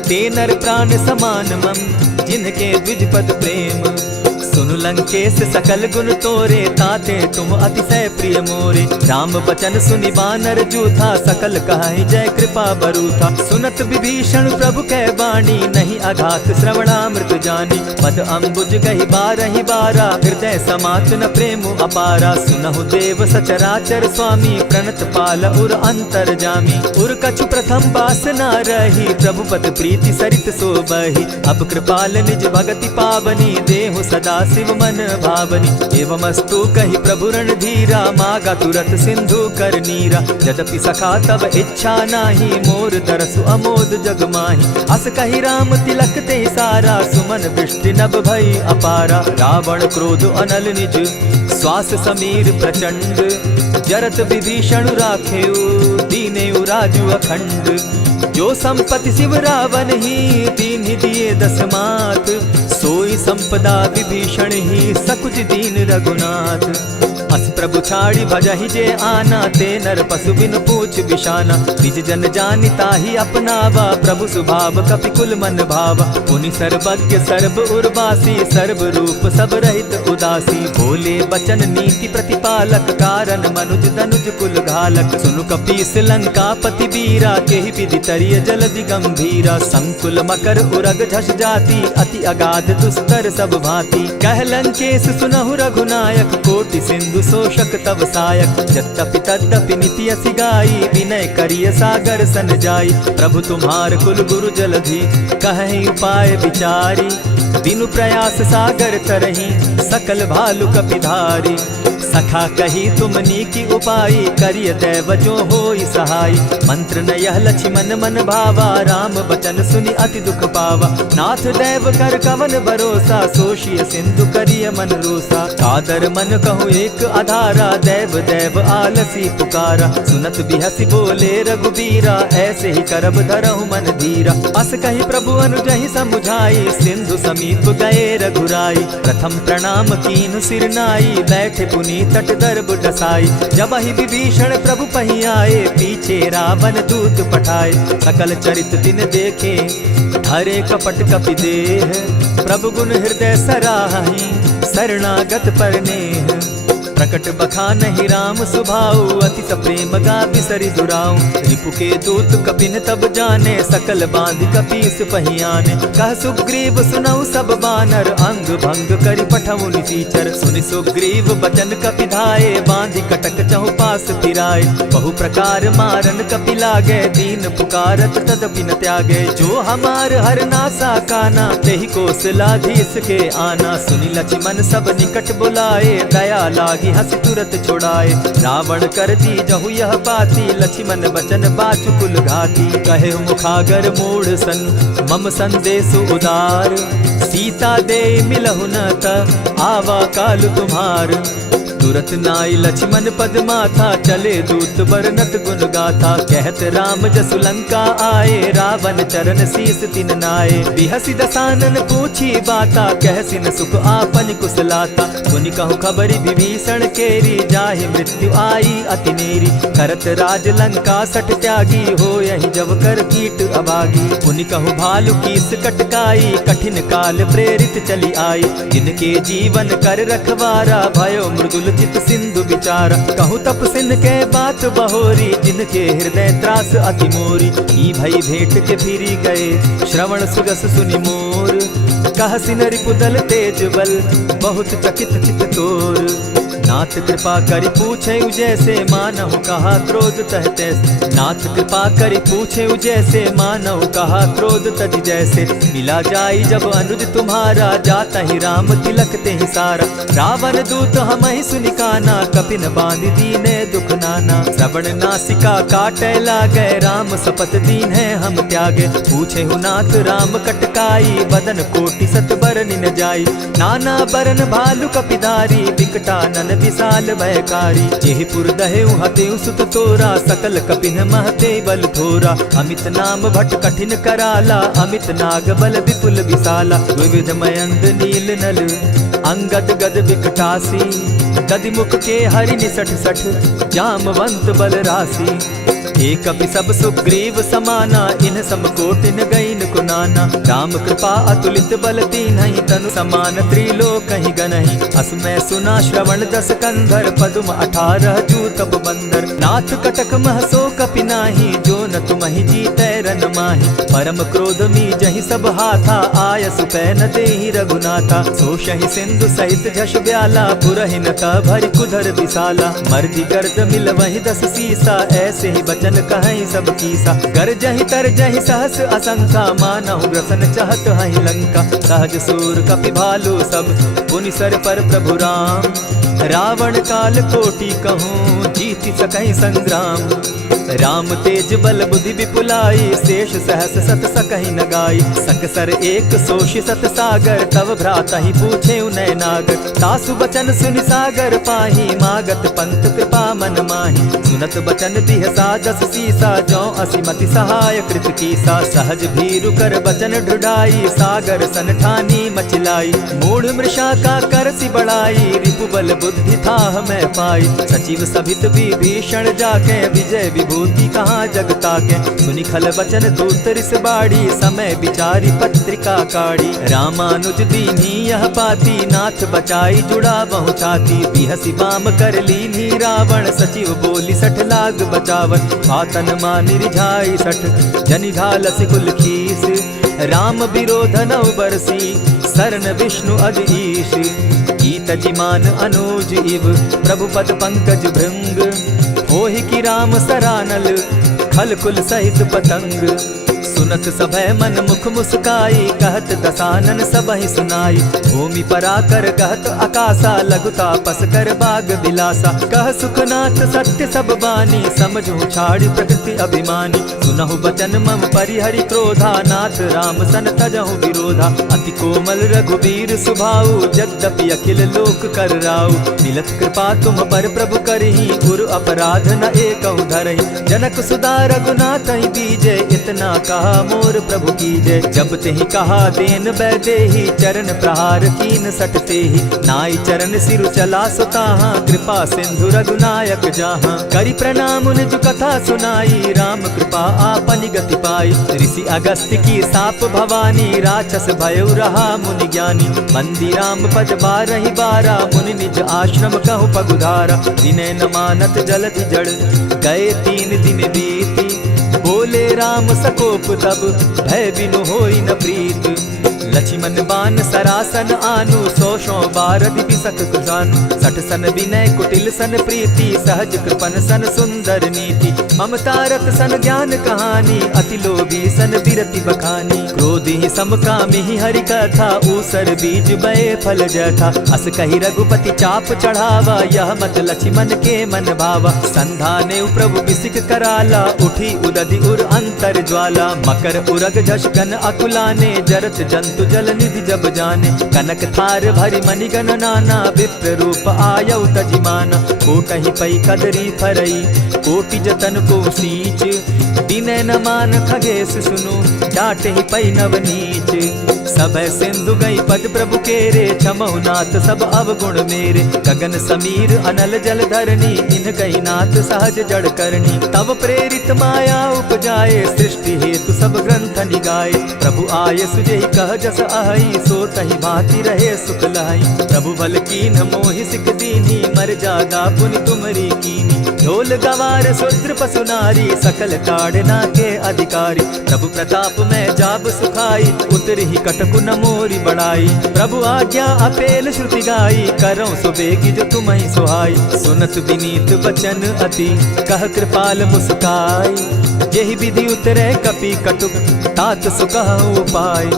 ते नर प्राण समान मम, जिनके द्विजपद प्रेम। सुनु लंकेश सकल गुण तोरे, ताते तुम अतिशय प्रिय मोरे। राम बचन सुनि बानर जूथा, सकल कहाहि जय कृपा बरूथा। सुनत विभीषण प्रभु कै बाणी, नहीं अघात श्रवणामृत जानी। पद अम्बुज गहि बारहि बारा, हृदय समात न प्रेम अपारा। सुनहु देव सचराचर स्वामी, प्रणत पाल उर अंतर जामी। उर कछु प्रथम बास न रही, प्रभु पद प्रीति सरित सोबहि। अब कृपाल निज भगति पावनी, देहु सदा शिव मन भावनी। एवमस्तु कहि प्रभु रणधीरा, मागा तुरत सिंधु कर नीरा। यद्यपि सखा तब इच्छा नाही, मोर दरसु अमोद जग माही। अस कहि राम तिलक ते सारा, सुमन दृष्टि नभ भई अपारा। रावण क्रोध अनल निज, श्वास समीर प्रचंड। जरत विभीषण राखेउ, दीनेउ राजु अखंड। जो संपत्ति शिव रावण ही, दीन्हि दिए 10 मात। सोई संपदा विभीषण ही, सकुच दीन रघुनाथ। अस प्रभु छाड़ी भजहि जे आना, ते नर पशु बिन पूछ बिशाना। निज जन जानि ताहि अपनावा, प्रभु स्वभाव कपिकुल मन भावा। पुनि सर्वज्ञ सर्व उर्वासी, सर्व रूप सब रहित उदासी। बोले बचन नीति प्रतिपालक, कारण मनुज तनुज कुल घालक। सुनु कपीस लंकापति बीरा, केहि विधि तरिय जलधि गंभीरा। संकुल मकर उरग झष जाति, अति अगाध दुस्तर सब भांति। कह लंकेश सुनहु रघुनायक, कोटि सिंधु शोषक तब सायक। यद्यपि तद्यपि निति असि गाई, विनय करिय सागर सन जाई। प्रभु तुम्हार कुल गुरु जलधि, कहि उपाय विचारी। बिनु प्रयास सागर तरही, सकल भालु कपिधारी। सखा कही तुमनी की उपाय, करिय दैव जो होई सहाय। मंत्र न यह लक्ष्मण मन भावा, राम बचन सुनि अति दुख पावा। नाथ दैव कर कवन भरोसा, सोषिय सिंधु करिय मन रोसा। कादर मन कहूँ एक आधारा, दैव दैव आलसी पुकारा। सुनत बिहसी बोले रघुबीरा, ऐसे ही करब धरहु मन धीरा। अस कही प्रभु अनुजहि समुझाई, सिंधु समीप गए रघुराई। प्रथम प्रणाम कीन्ह सिर नाई, बैठे पुनि तट दर्ब डसाई। जब ही विभीषण प्रभु पही आए, पीछे रावण दूत पठाए। सकल चरित दिन देखे, धरे कपट कपि देह। प्रभु गुण हृदय सराहि, शरणागत पर नेह। प्रकट बखानहि राम सुभाऊ, अति सप्रेम गा बिसरि दुराऊ। रिपु के दूत कपिन तब जाने, सकल बांधि कपीस पहियाने। कह सुग्रीव सुनऊ सब बानर, अंग भंग करि पठऊ निसीचर। सुनि सुग्रीव बचन कपि धाये, बांधि कटक चहु पास फिराए। बहु प्रकार मारन कपि लागे, दीन पुकारत तदपि न त्यागे। जो हमार हरनासा काना, तेहि कौशलाधीश के आना। सुनि लक्ष्मण सब निकट बुलाए, दया लागी हंस तुरत छुड़ाए। रावण कर दी जहु यह पाती, लक्ष्मण बचन बाचु कुल घाती। कहे मुखागर मूढ़ सन, मम संदेश उदार। सीता दे मिलहु न त, आवा काल तुम्हार। तुरत नाई लक्ष्मण पद माथा, चले दूत बरनत गुण गाथा। कहत राम जसु लंका आए, रावण चरण शीस तिन नाए। बिहसी दसानन पूछी बाता, कहसी न सुख आपन कुशलाता। मुनि कहु खबरी विभीषण केरी, जाहि मृत्यु आई अति नेरी। करत राज लंका सठ त्यागी, हो यही जब कर कीट अभागी। मुनि कहु भालु कीस कटकाई, कठिन काल प्रेरित चली आई। जिनके जीवन कर रखवारा, भयो मृदुल चित सिंधु विचार। कहु तप सिन के बात बहोरी, जिनके हृदय त्रास अति मोरी। ई भई भेंट के फिरी गए, श्रवण सुरस सुनि मोर। कह सिन रिपुदल तेज बल, बहुत चकित चित तोर। नाथ कृपा करि पूछे जैसे, मानहु कहा क्रोध तह तैसे। नाथ कृपा करि पूछे जैसे, मानहु कहा क्रोध तज जैसे। मिला जाई जब अनुज तुम्हारा, जाता ही राम तिलक ते ही सारा। रावण दूत हम ही सुनि काना, कपिन बांध दीने दुख नाना। श्रवण नासिका काटे लागे, राम सपत दीन है हम त्यागे। पूछे हु नाथ राम कटकाई, बदन कोटि सत बरनि न जाई। नाना बरन भालु कपिधारी, विकटानन विशाल भयकारी। जेहि पुर दहेउ हतेउ सुत तोरा, सकल कपिन महते बल थोरा। अमित नाम भट कठिन कराला, अमित नाग बल विपुल विशाला। विविध मयंद नील नल, अंगद गद विकटासी। गद मुख के हरि निसठ सठ, जामवंत बल राशि। एक कपि सब सुग्रीव समाना, इन सम कोटिन गईन कुनाना। राम कृपा अतुलित बल दीन्हि, तनु समान त्रिलोक ही गनहि। अस मैं सुना श्रवण दस कंधर, पदुम 18 जूतब बंदर। नाथ कटक महसो कपि नाही, जो न तुमहि जीतै रन माहि। परम क्रोध मी जहि सब हाथा, आयसु पै न देहि रघुनाथा। सोषहि सिंधु सहित झष ब्याला, पुरहि न भरि कुधर विशाला। मर्दि गर्द मिल वहि 10 सीसा, ऐसे ही बचन कहीं सब कीसा। कर जहि तर जहि सहस असंख्या, मानहु ग्रसन चाहत हहि लंका। सहज सूर कपि भालु सब, पुनि सर पर प्रभु राम। रावण काल कोटि कहूँ, जीति सकहि संग्राम। राम तेज बल बुद्धि विपुलाई, शेष सहस सत सकहि न गाई। सकसर एक सोषि सत सागर, तव भ्राता ही पूछे उनय नागर। तासु बचन सुनि सागर पाही, मागत पंत कृपा मन माही। सुनत बचन दिह सादस सीसा, जौ असिमति सहाय कृत कीसा। सहज भीरु कर बचन ढुढ़ाई, सागर सन ठानी मचिलाई। मूढ़ मृषा का कर सी बढ़ाई, रिपु बल बुद्धि थाह मैं पाई। सचिव सभित विभीषण जाके, विजय विभूति कहाँ जगता के। सुनि खल बचन दूत रिस बाड़ी, समय विचारी पत्रिका काढ़ी। रामानुज दीन्ही यह पाती, नाथ बचाई जुड़ा बहु छाती। बिहसी बाम कर लीन्ही रावण, सचिव बोली सठ लाग बचावन। पातन मानि रिझाई सठ, जनि घालसि कुल खीस। राम विरोध नव बरसी, शरण विष्णु अज ईश। गीत जिमान अनुज इव, प्रभु पद पंकज भृंग। होहि की राम सरानल, खल कुल सहित पतंग। सुनत सभय मन मुख मुस्काई, कहत दसानन सबहि सुनाई। भूमि पराकर कहत आकाशा, लघुता पस कर बाग बिलासा। कह सुखनाथ सत्य सब बानी, समझू छाड़ प्रकृति अभिमानी। सुनहु बचन मम परिहरि क्रोधा, नाथ राम सन तजहु विरोधा। अति कोमल रघुबीर सुभाऊ, यद्यपि अखिल लोक कर राऊ। मिलत कृपा तुम पर प्रभु करही, गुरु अपराध न एकहु धरहि। जनक सुधा रघुनाथ ही दीजे, इतना कहा मोर प्रभु की जय। जब तेहि कहा देन बैदेही, चरण प्रहार कीन सटते ही। नाई चरण सिरु चला सुताहा, कृपा सिंधु रघुनायक जाहा। करि प्रणाम निज कथा सुनाई, राम कृपा आपनि गति पाई। ऋषि अगस्त्य की साप भवानी, राक्षस भयउ रहा मुनि ज्ञानी। बंदी राम पद बारहि बारा, मुनि निज आश्रम कहु पगुधारा। विनय न मानत जलधि जड़, गए 3 दिन बीती। बोले राम सकोप तब, भय बिनु होई न प्रीत। लक्ष्मण बान सरासन आनु, 100 बारधि बिसक कुजानु। सठ सन विनय कुटिल सन प्रीति, सहज कृपन सन सुंदर नीति। ममता रत सन ज्ञान कहानी, अति लोभी सन बिरति बखानी। क्रोधि समकामी हरि कथा, ऊसर बीज बये फल जथा। अस कहि रघुपति चाप चढ़ावा, यह मत लक्ष्मण के मन भावा। संधाने प्रभु बिसिक कराला, उठी उदधि उर अंतर ज्वाला। मकर उरग झष गन अकुलाने, जरत जंतु जल निधि जब जाने। कनक थार भरि मणिगण नाना, विप्र रूप आयउ तजिमाना। कोटहि पै कदरी फरई, कोटि जतन को सींच। विनय न मान खगेश सुनु, डांटहि पै नव नीच। सभय सिंधु गई पद प्रभु केरे, क्षमहु नाथ सब अवगुण मेरे। गगन समीर अनल जल धरनी, इन गई नाथ सहज जड़ करनी। तब प्रेरित माया उपजाए, सृष्टि हेतु सब ग्रंथ निगाए। प्रभु आये सुजेहि कह जस अहई, सो तहि भांति रहे सुख लहई। प्रभु बल कीन मोहि सिख दीनी, मर्यादा पुनि तुमरी कीनी। ढोल गवार शूद्र पशु नारी, सकल ताड़ना के अधिकारी। प्रभु प्रताप में जाब सुखाई, उतरहि कटकु न मोरी बड़ाई। प्रभु आज्ञा अपेल श्रुति गाई, करऊं सुबेगी जो तुम्हि सुहाई। सुनत विनीत बचन अति, कह कृपाल मुस्काई। जेहि विधि उतरे कपि कटुक, तात सुकहु उपाय।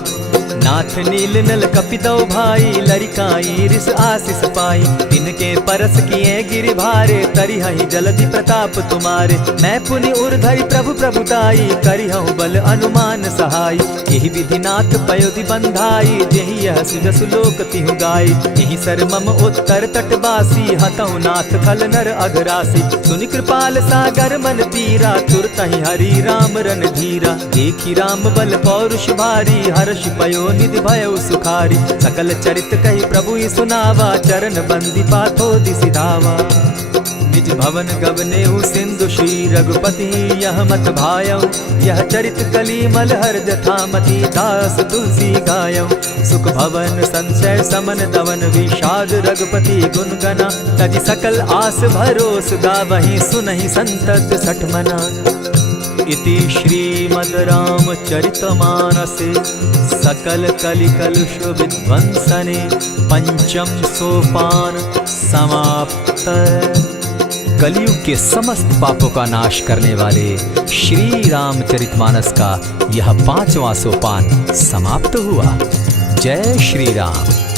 नाथ नील नल कपितौ भाई, लरिकाई रिस आशीष पाई। तिनके परस किए गिरि भारे, तरिहहि जलधि प्रताप तुम्हारे। मैं पुनि उर्धरि प्रभु प्रभुताई, करिहउँ बल अनुमान सहाय। एहि विधि नाथ पयोधि बंधाई, जेहि यह सुजसु लोक तिहु गाई। एहि सर मम उत्तर तटवासी, हतउ नाथ खल नर अघरासी। सुनि कृपाल सागर मन पीरा, तुरतहि हरि राम रन धीरा। देखि राम बल पौरुष भारी, हर्ष पयो निधि भयउ सुखारी। सकल चरित कहि प्रभु ही सुनावा, चरण बंदी पाथो दिसि धावा। निज भवन गवनेउ सिंधु श्री रघुपति, यह मत भायउ। यह चरित कली मल हर जथामति, दास तुलसी गायउ। सुख भवन संशय समन दवन, विषाद रघुपति गुण गना। तजि सकल आस भरोस, गावहि सुनहि संतत सठ मना। इति श्रीमद् रामचरितमानसे, सकल कलिकलुष विध्वंसने। पंचम सोपान समाप्त। कलयुग के समस्त पापों का नाश करने वाले श्री रामचरितमानस का यह 5वां सोपान समाप्त हुआ। जय श्री राम।